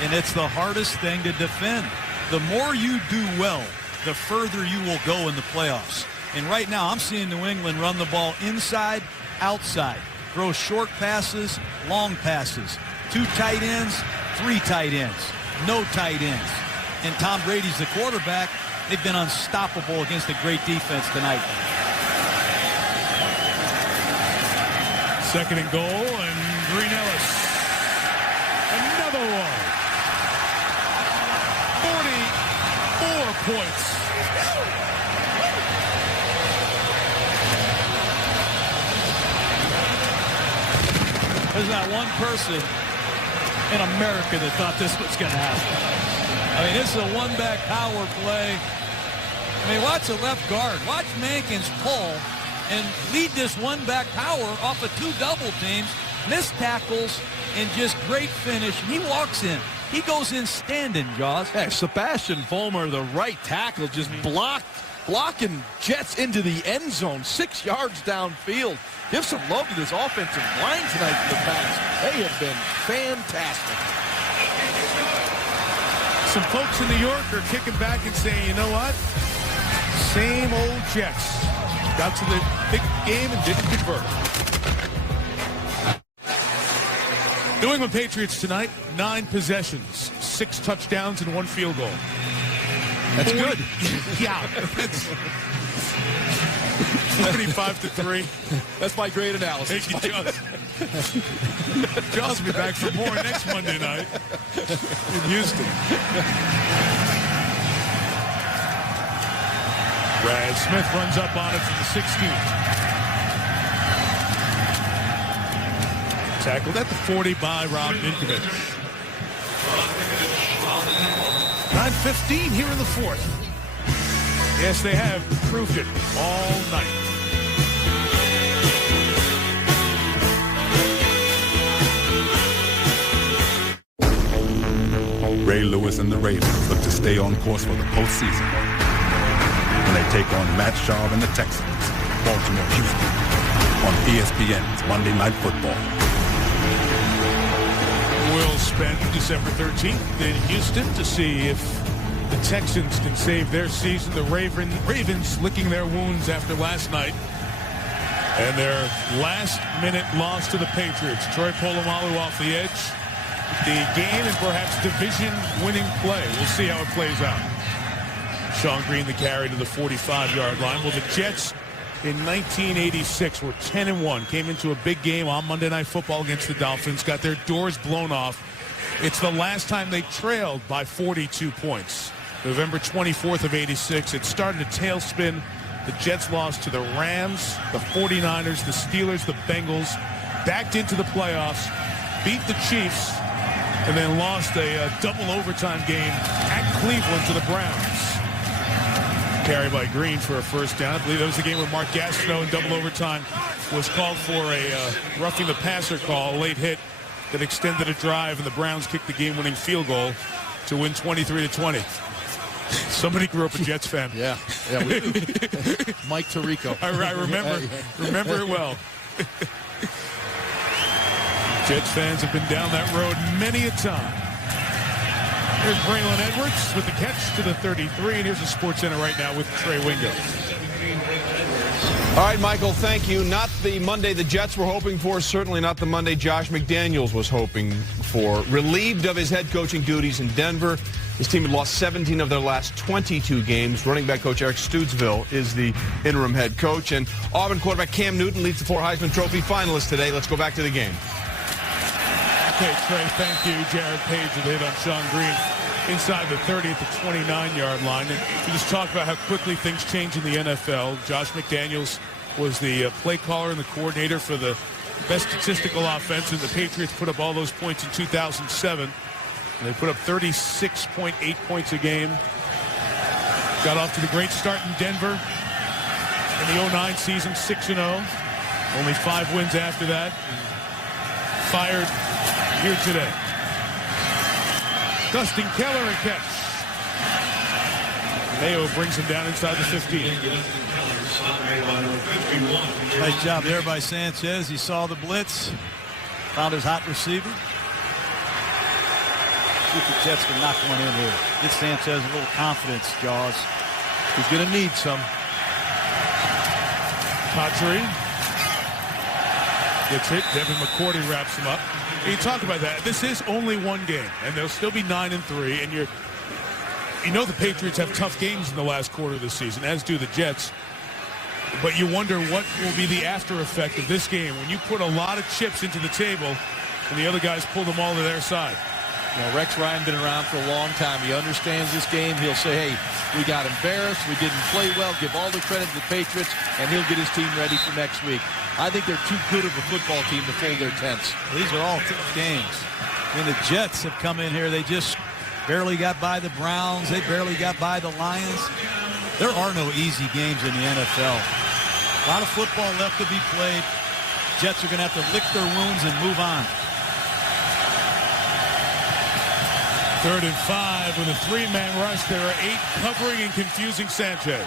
And it's the hardest thing to defend. The more you do well, the further you will go in the playoffs. And right now, I'm seeing New England run the ball inside, outside. Throw short passes, long passes. 2 tight ends, 3 tight ends. No tight ends. And Tom Brady's the quarterback. They've been unstoppable against a great defense tonight. 2nd and goal, and Green Ellis. Another one. 44 points. There's not one person in America that thought this was going to happen. I mean, this is a one-back power play. I mean, watch the left guard. Watch Mankins pull and lead this one-back power off of 2 double teams, missed tackles, and just great finish. He walks in. He goes in standing, Jaws. Hey, Sebastian Vollmer, the right tackle, just blocking Jets into the end zone, 6 yards downfield. Give some love to this offensive line tonight for the Pats. They have been fantastic. Some folks in New York are kicking back and saying, you know what? Same old Jets. Got to the big game and didn't convert. New England Patriots tonight, 9 possessions, 6 touchdowns, and 1 field goal. That's good. Yeah. 45-3. That's my great analysis. Thank you, Jaws. Jaws will be back for more next Monday night in Houston. Brad Smith runs up on it from the 16. Tackled at the 40 by Rob Ninkovich. 9:15 here in the 4th. Yes, they have proved it all night. Ray Lewis and the Ravens look to stay on course for the postseason when they take on Matt Schaub and the Texans, Baltimore, Houston, on ESPN's Monday Night Football. We'll spend December 13th in Houston to see if the Texans can save their season. The Ravens licking their wounds after last night and their last-minute loss to the Patriots. Troy Polamalu off the edge. The game and perhaps division-winning play. We'll see how it plays out. Sean Green the carry to the 45-yard line. Well, the Jets in 1986 were 10-1. Came into a big game on Monday Night Football against the Dolphins. Got their doors blown off. It's the last time they trailed by 42 points. November 24th of 86. It started a tailspin. The Jets lost to the Rams, the 49ers, the Steelers, the Bengals. Backed into the playoffs. Beat the Chiefs. And then lost a double overtime game at Cleveland to the Browns. Carry by Green for a first down. I believe that was the game where Mark Gastineau in double overtime was called for a roughing the passer call, a late hit that extended a drive, and the Browns kicked the game-winning field goal to win 23-20. Somebody grew up a Jets fan. Yeah, we do. Mike Tirico. I remember it well. Jets fans have been down that road many a time. Here's Braylon Edwards with the catch to the 33, and here's the Sports Center right now with Trey Wingo. All right, Michael, thank you. Not the Monday the Jets were hoping for, certainly not the Monday Josh McDaniels was hoping for. Relieved of his head coaching duties in Denver. His team had lost 17 of their last 22 games. Running back coach Eric Stootsville is the interim head coach. And Auburn quarterback Cam Newton leads the 4 Heisman Trophy finalists today. Let's go back to the game. Okay, Trey, thank you. Jared Page with a hit on Sean Green inside the 30 at the 29-yard line. And you just talked about how quickly things change in the NFL. Josh McDaniels was the play caller and the coordinator for the best statistical offense, and the Patriots put up all those points in 2007. And they put up 36.8 points a game. Got off to the great start in Denver in the 09 season, 6-0. Only 5 wins after that. Fired here today. Dustin Keller, a catch. Mayo brings him down inside the 15. Nice job there by Sanchez. He saw the blitz, found his hot receiver. See if the Jets can knock one in here. Get Sanchez a little confidence, Jaws. He's going to need some. Patriots gets hit. Devin McCourty wraps him up. And you talk about that. This is only one game, and they'll still be 9-3. And you know the Patriots have tough games in the last quarter of the season, as do the Jets. But you wonder what will be the after effect of this game when you put a lot of chips into the table and the other guys pull them all to their side. You know, Rex Ryan been around for a long time. He understands this game. He'll say, hey, we got embarrassed. We didn't play well. Give all the credit to the Patriots, and he'll get his team ready for next week. I think they're too good of a football team to fold their tents. These are all tough games. I mean, the Jets have come in here. They just barely got by the Browns. They barely got by the Lions. There are no easy games in the NFL. A lot of football left to be played. Jets are going to have to lick their wounds and move on. 3rd and 5 with a 3-man rush. There are 8 covering and confusing Sanchez.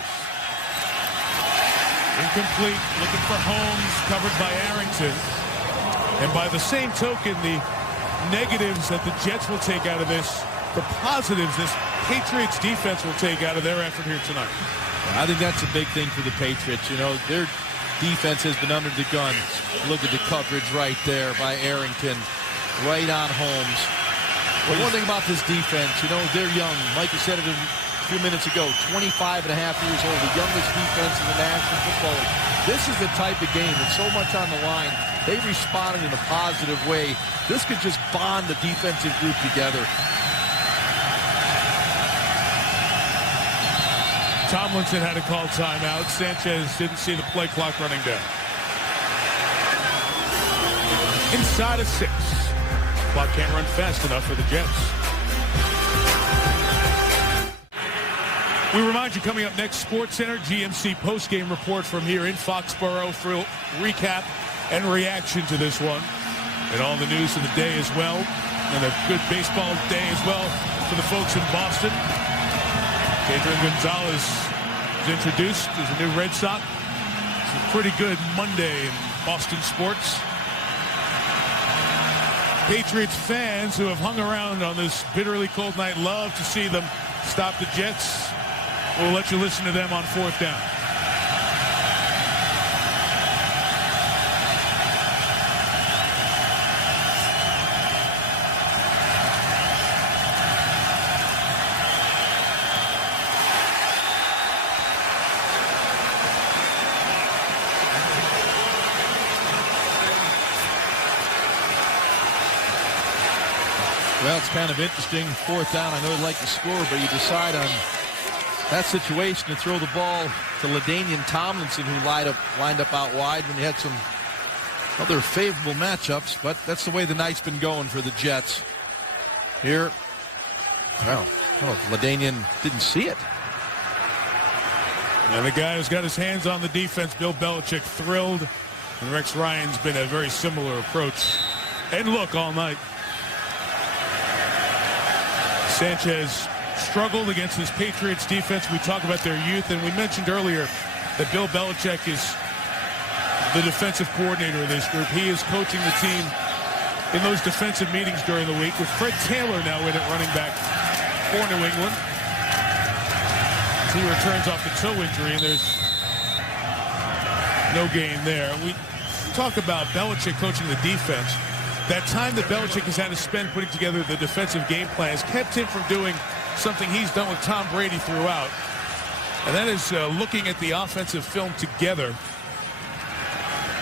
Incomplete, looking for Holmes, covered by Arrington. And by the same token, the negatives that the Jets will take out of this, the positives this Patriots defense will take out of their effort here tonight. I think that's a big thing for the Patriots. You know, their defense has been under the gun. Look at the coverage right there by Arrington, right on Holmes. But one thing about this defense, you know, they're young. Mike said it a few minutes ago, 25 and a half years old, the youngest defense in the National Football League. This is the type of game with so much on the line. They responded in a positive way. This could just bond the defensive group together. Tomlinson had to call timeout. Sanchez didn't see the play clock running down. Inside of 6. Clock can't run fast enough for the Jets. We remind you, coming up next, Sports Center GMC postgame report from here in Foxborough for a recap and reaction to this one. And all the news of the day as well. And a good baseball day as well for the folks in Boston. Adrian Gonzalez is introduced as a new Red Sox. It's a pretty good Monday in Boston sports. Patriots fans who have hung around on this bitterly cold night love to see them stop the Jets. We'll let you listen to them on 4th down. Well, it's kind of interesting. 4th down, I know you'd like to score, but you decide on that situation to throw the ball to LaDainian Tomlinson, who lined up out wide when you had some other favorable matchups, but that's the way the night's been going for the Jets. Here, well, LaDainian didn't see it. And the guy who's got his hands on the defense, Bill Belichick, thrilled. And Rex Ryan's been a very similar approach and look all night. Sanchez struggled against this Patriots defense. We talk about their youth, and we mentioned earlier that Bill Belichick is the defensive coordinator of this group. He is coaching the team in those defensive meetings during the week, with Fred Taylor now in at running back for New England. He returns off the toe injury, and there's no gain there. We talk about Belichick coaching the defense. that time that Belichick has had to spend putting together the defensive game plans kept him from doing something he's done with Tom Brady throughout. And that is looking at the offensive film together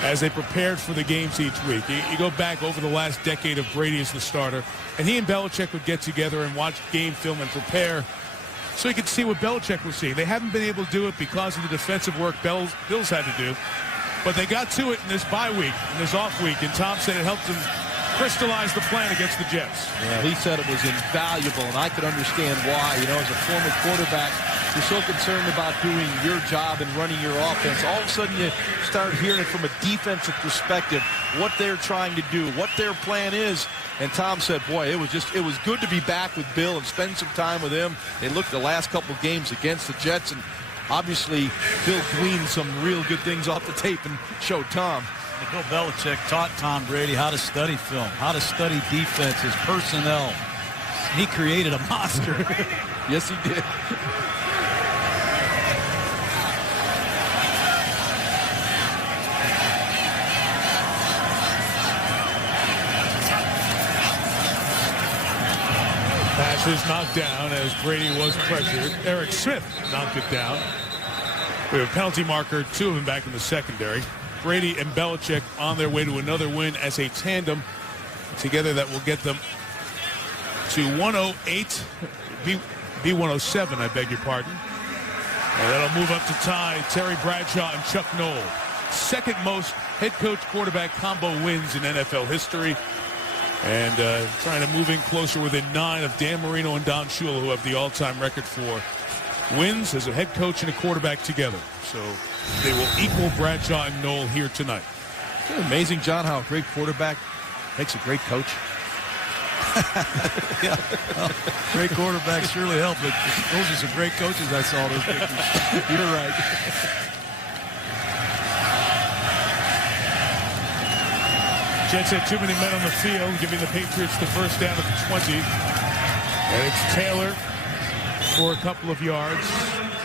as they prepared for the games each week. You go back over the last decade of Brady as the starter, and he and Belichick would get together and watch game film and prepare so he could see what Belichick was seeing. They haven't been able to do it because of the defensive work Bills had to do, but they got to it in this bye week, in this off week, and Tom said it helped them crystallize the plan against the Jets. Yeah, he said it was invaluable, and I could understand why. You know, as a former quarterback, you're so concerned about doing your job and running your offense. All of a sudden, you start hearing it from a defensive perspective, what they're trying to do, what their plan is. And Tom said, boy, it was good to be back with Bill and spend some time with him. They looked the last couple of games against the Jets, and obviously Bill gleaned some real good things off the tape and showed Tom. Bill Belichick taught Tom Brady how to study film, how to study defenses, personnel. He created a monster. Yes, he did. Pass was knocked down as Brady was pressured. Eric Smith knocked it down. We have a penalty marker, 2 of them back in the secondary. Brady and Belichick on their way to another win as a tandem together that will get them to 108, be 107, I beg your pardon. And that'll move up to tie Terry Bradshaw and Chuck Noll. Second most head coach quarterback combo wins in NFL history. And trying to move in closer within 9 of Dan Marino and Don Shula, who have the all-time record for wins as a head coach and a quarterback together. So they will equal Bradshaw and Noll here tonight. Isn't it amazing, John, how a great quarterback makes a great coach? Yeah. Well, great quarterbacks surely help, but those are some great coaches I saw those pictures. You're right. Jets had too many men on the field, giving the Patriots the first down at the 20. And it's Taylor for a couple of yards.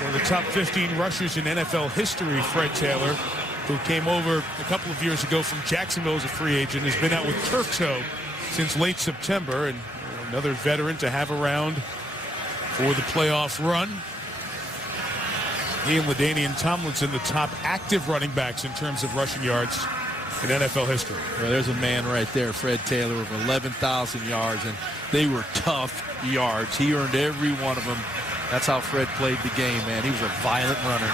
One of the top 15 rushers in NFL history, Fred Taylor, who came over a couple of years ago from Jacksonville as a free agent, has been out with turf toe since late September, and another veteran to have around for the playoff run. He and LaDainian Tomlinson, the top active running backs in terms of rushing yards in NFL history. Well, there's a man right there, Fred Taylor, over 11,000 yards, and they were tough yards. He earned every one of them. That's how Fred played the game, man. He was a violent runner.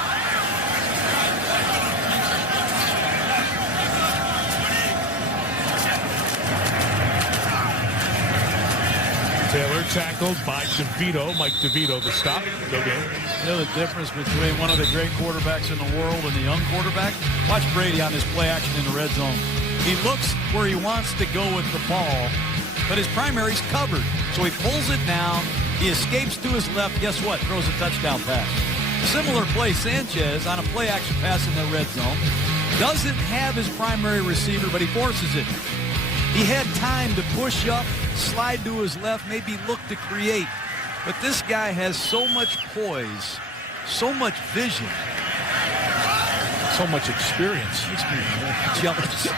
Taylor tackled by DeVito. Mike DeVito, the stop. No game. You know the difference between one of the great quarterbacks in the world and the young quarterback? Watch Brady on this play action in the red zone. He looks where he wants to go with the ball, but his primary's covered. So he pulls it down. He escapes to his left. Guess what? Throws a touchdown pass. Similar play, Sanchez on a play action pass in the red zone. Doesn't have his primary receiver, but he forces it. He had time to push up, slide to his left, maybe look to create. But this guy has so much poise, so much vision. So much experience. Jealous.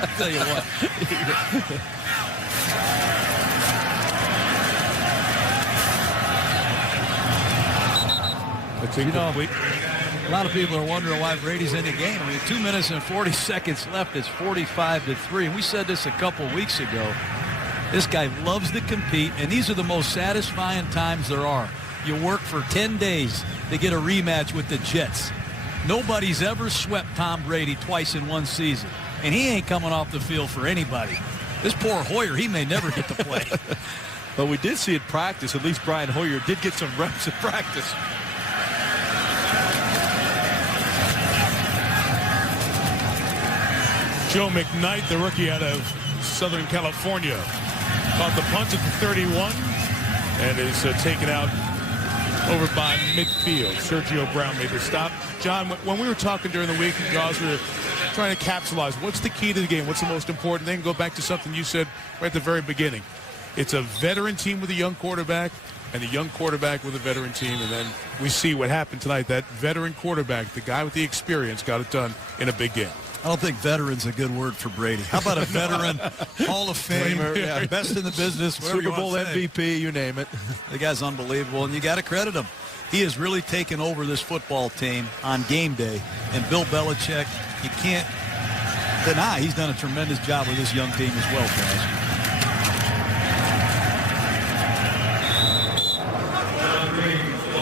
I'll tell you what. You know, a lot of people are wondering why Brady's in the game. I mean, 2 minutes and 40 seconds left. It's 45-3. And we said this a couple weeks ago. This guy loves to compete, and these are the most satisfying times there are. You work for 10 days to get a rematch with the Jets. Nobody's ever swept Tom Brady twice in one season, and he ain't coming off the field for anybody. This poor Hoyer, he may never get to play. But we did see it practice. At least Brian Hoyer did get some reps at practice. Joe McKnight, the rookie out of Southern California, caught the punt at the 31 and is taken out over by midfield. Sergio Brown made the stop. John, when we were talking during the week, Jaws, we were trying to capsulize. What's the key to the game? What's the most important thing? Go back to something you said right at the very beginning. It's a veteran team with a young quarterback and a young quarterback with a veteran team. And then we see what happened tonight. That veteran quarterback, the guy with the experience, got it done in a big game. I don't think veteran's a good word for Brady. How about a veteran Hall of Fame, best in the business, Super Bowl MVP, you name it. The guy's unbelievable, and you got to credit him. He has really taken over this football team on game day. And Bill Belichick, you can't deny he's done a tremendous job with this young team as well, guys.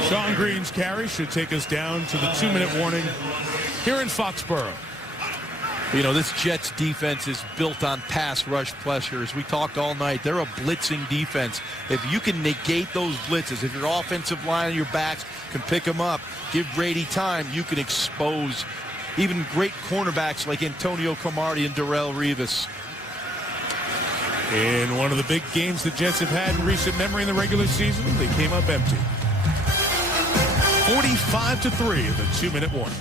Sean Green's carry should take us down to the 2-minute warning here in Foxborough. You know, this Jets defense is built on pass rush pressure. As we talked all night, they're a blitzing defense. If you can negate those blitzes, if your offensive line and your backs can pick them up, give Brady time, you can expose even great cornerbacks like Antonio Cromartie and Darrelle Revis. In one of the big games the Jets have had in recent memory in the regular season, they came up empty. 45-3 in the 2-minute warning.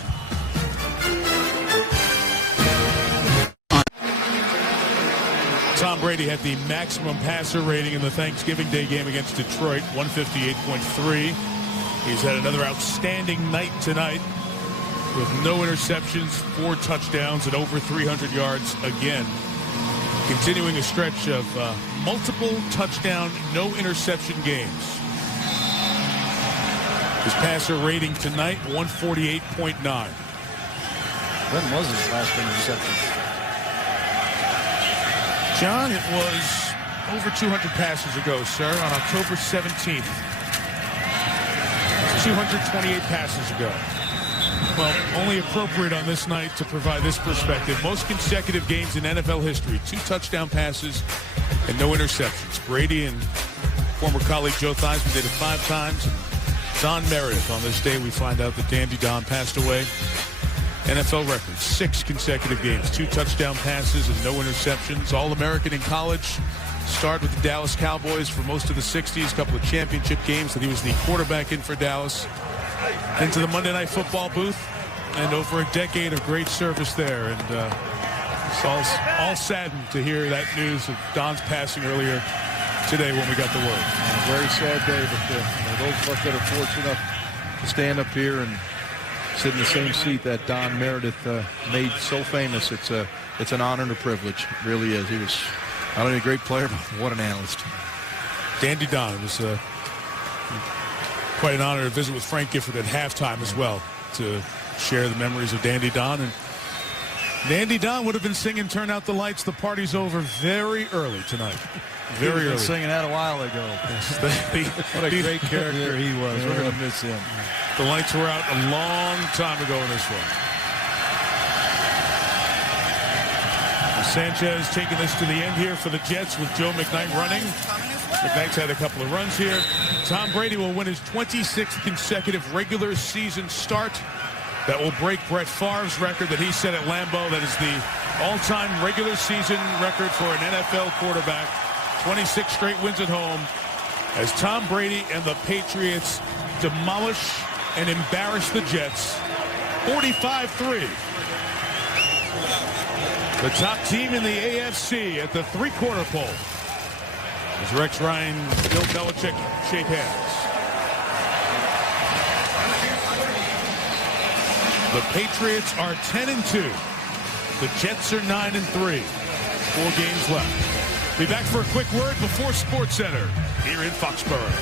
Tom Brady had the maximum passer rating in the Thanksgiving Day game against Detroit, 158.3. He's had another outstanding night tonight with no interceptions, 4 touchdowns, and over 300 yards again. Continuing a stretch of multiple touchdown, no interception games. His passer rating tonight, 148.9. When was his last interception? John, it was over 200 passes ago, sir, on October 17th. 228 passes ago. Well, only appropriate on this night to provide this perspective. Most consecutive games in NFL history, 2 touchdown passes and no interceptions. Brady and former colleague Joe Theismann did it 5 times. And Don Meredith, on this day, we find out that Dandy Don passed away. NFL record, 6 consecutive games, 2 touchdown passes and no interceptions. All-American in college. Started with the Dallas Cowboys for most of the 60s, a couple of championship games that he was the quarterback in for Dallas. Into the Monday Night Football booth, and over a decade of great service there. And it's all saddened to hear that news of Don's passing earlier today when we got the word. A very sad day, but those of us that are fortunate enough to stand up here and sit in the same seat that Don Meredith made so famous, it's an honor and a privilege. It really is. He was not only a great player, but what an analyst. Dandy Don. It was quite an honor to visit with Frank Gifford at halftime as well, to share the memories of Dandy Don. And Dandy Don would have been singing "Turn Out the Lights, the Party's Over" very early tonight. Very early. Singing that a while ago. What a great character he was. We're going to miss him. The lights were out a long time ago in this one. Sanchez taking this to the end here for the Jets with Joe McKnight running. McKnight's had a couple of runs here. Tom Brady will win his 26th consecutive regular season start. That will break Brett Favre's record that he set at Lambeau. That is the all-time regular season record for an NFL quarterback. 26 straight wins at home as Tom Brady and the Patriots demolish and embarrass the Jets. 45-3. The top team in the AFC at the 3-quarter pole. As Rex Ryan, Bill Belichick shake hands. The Patriots are 10-2. The Jets are 9-3. 4 games left. Be back for a quick word before SportsCenter here in Foxborough.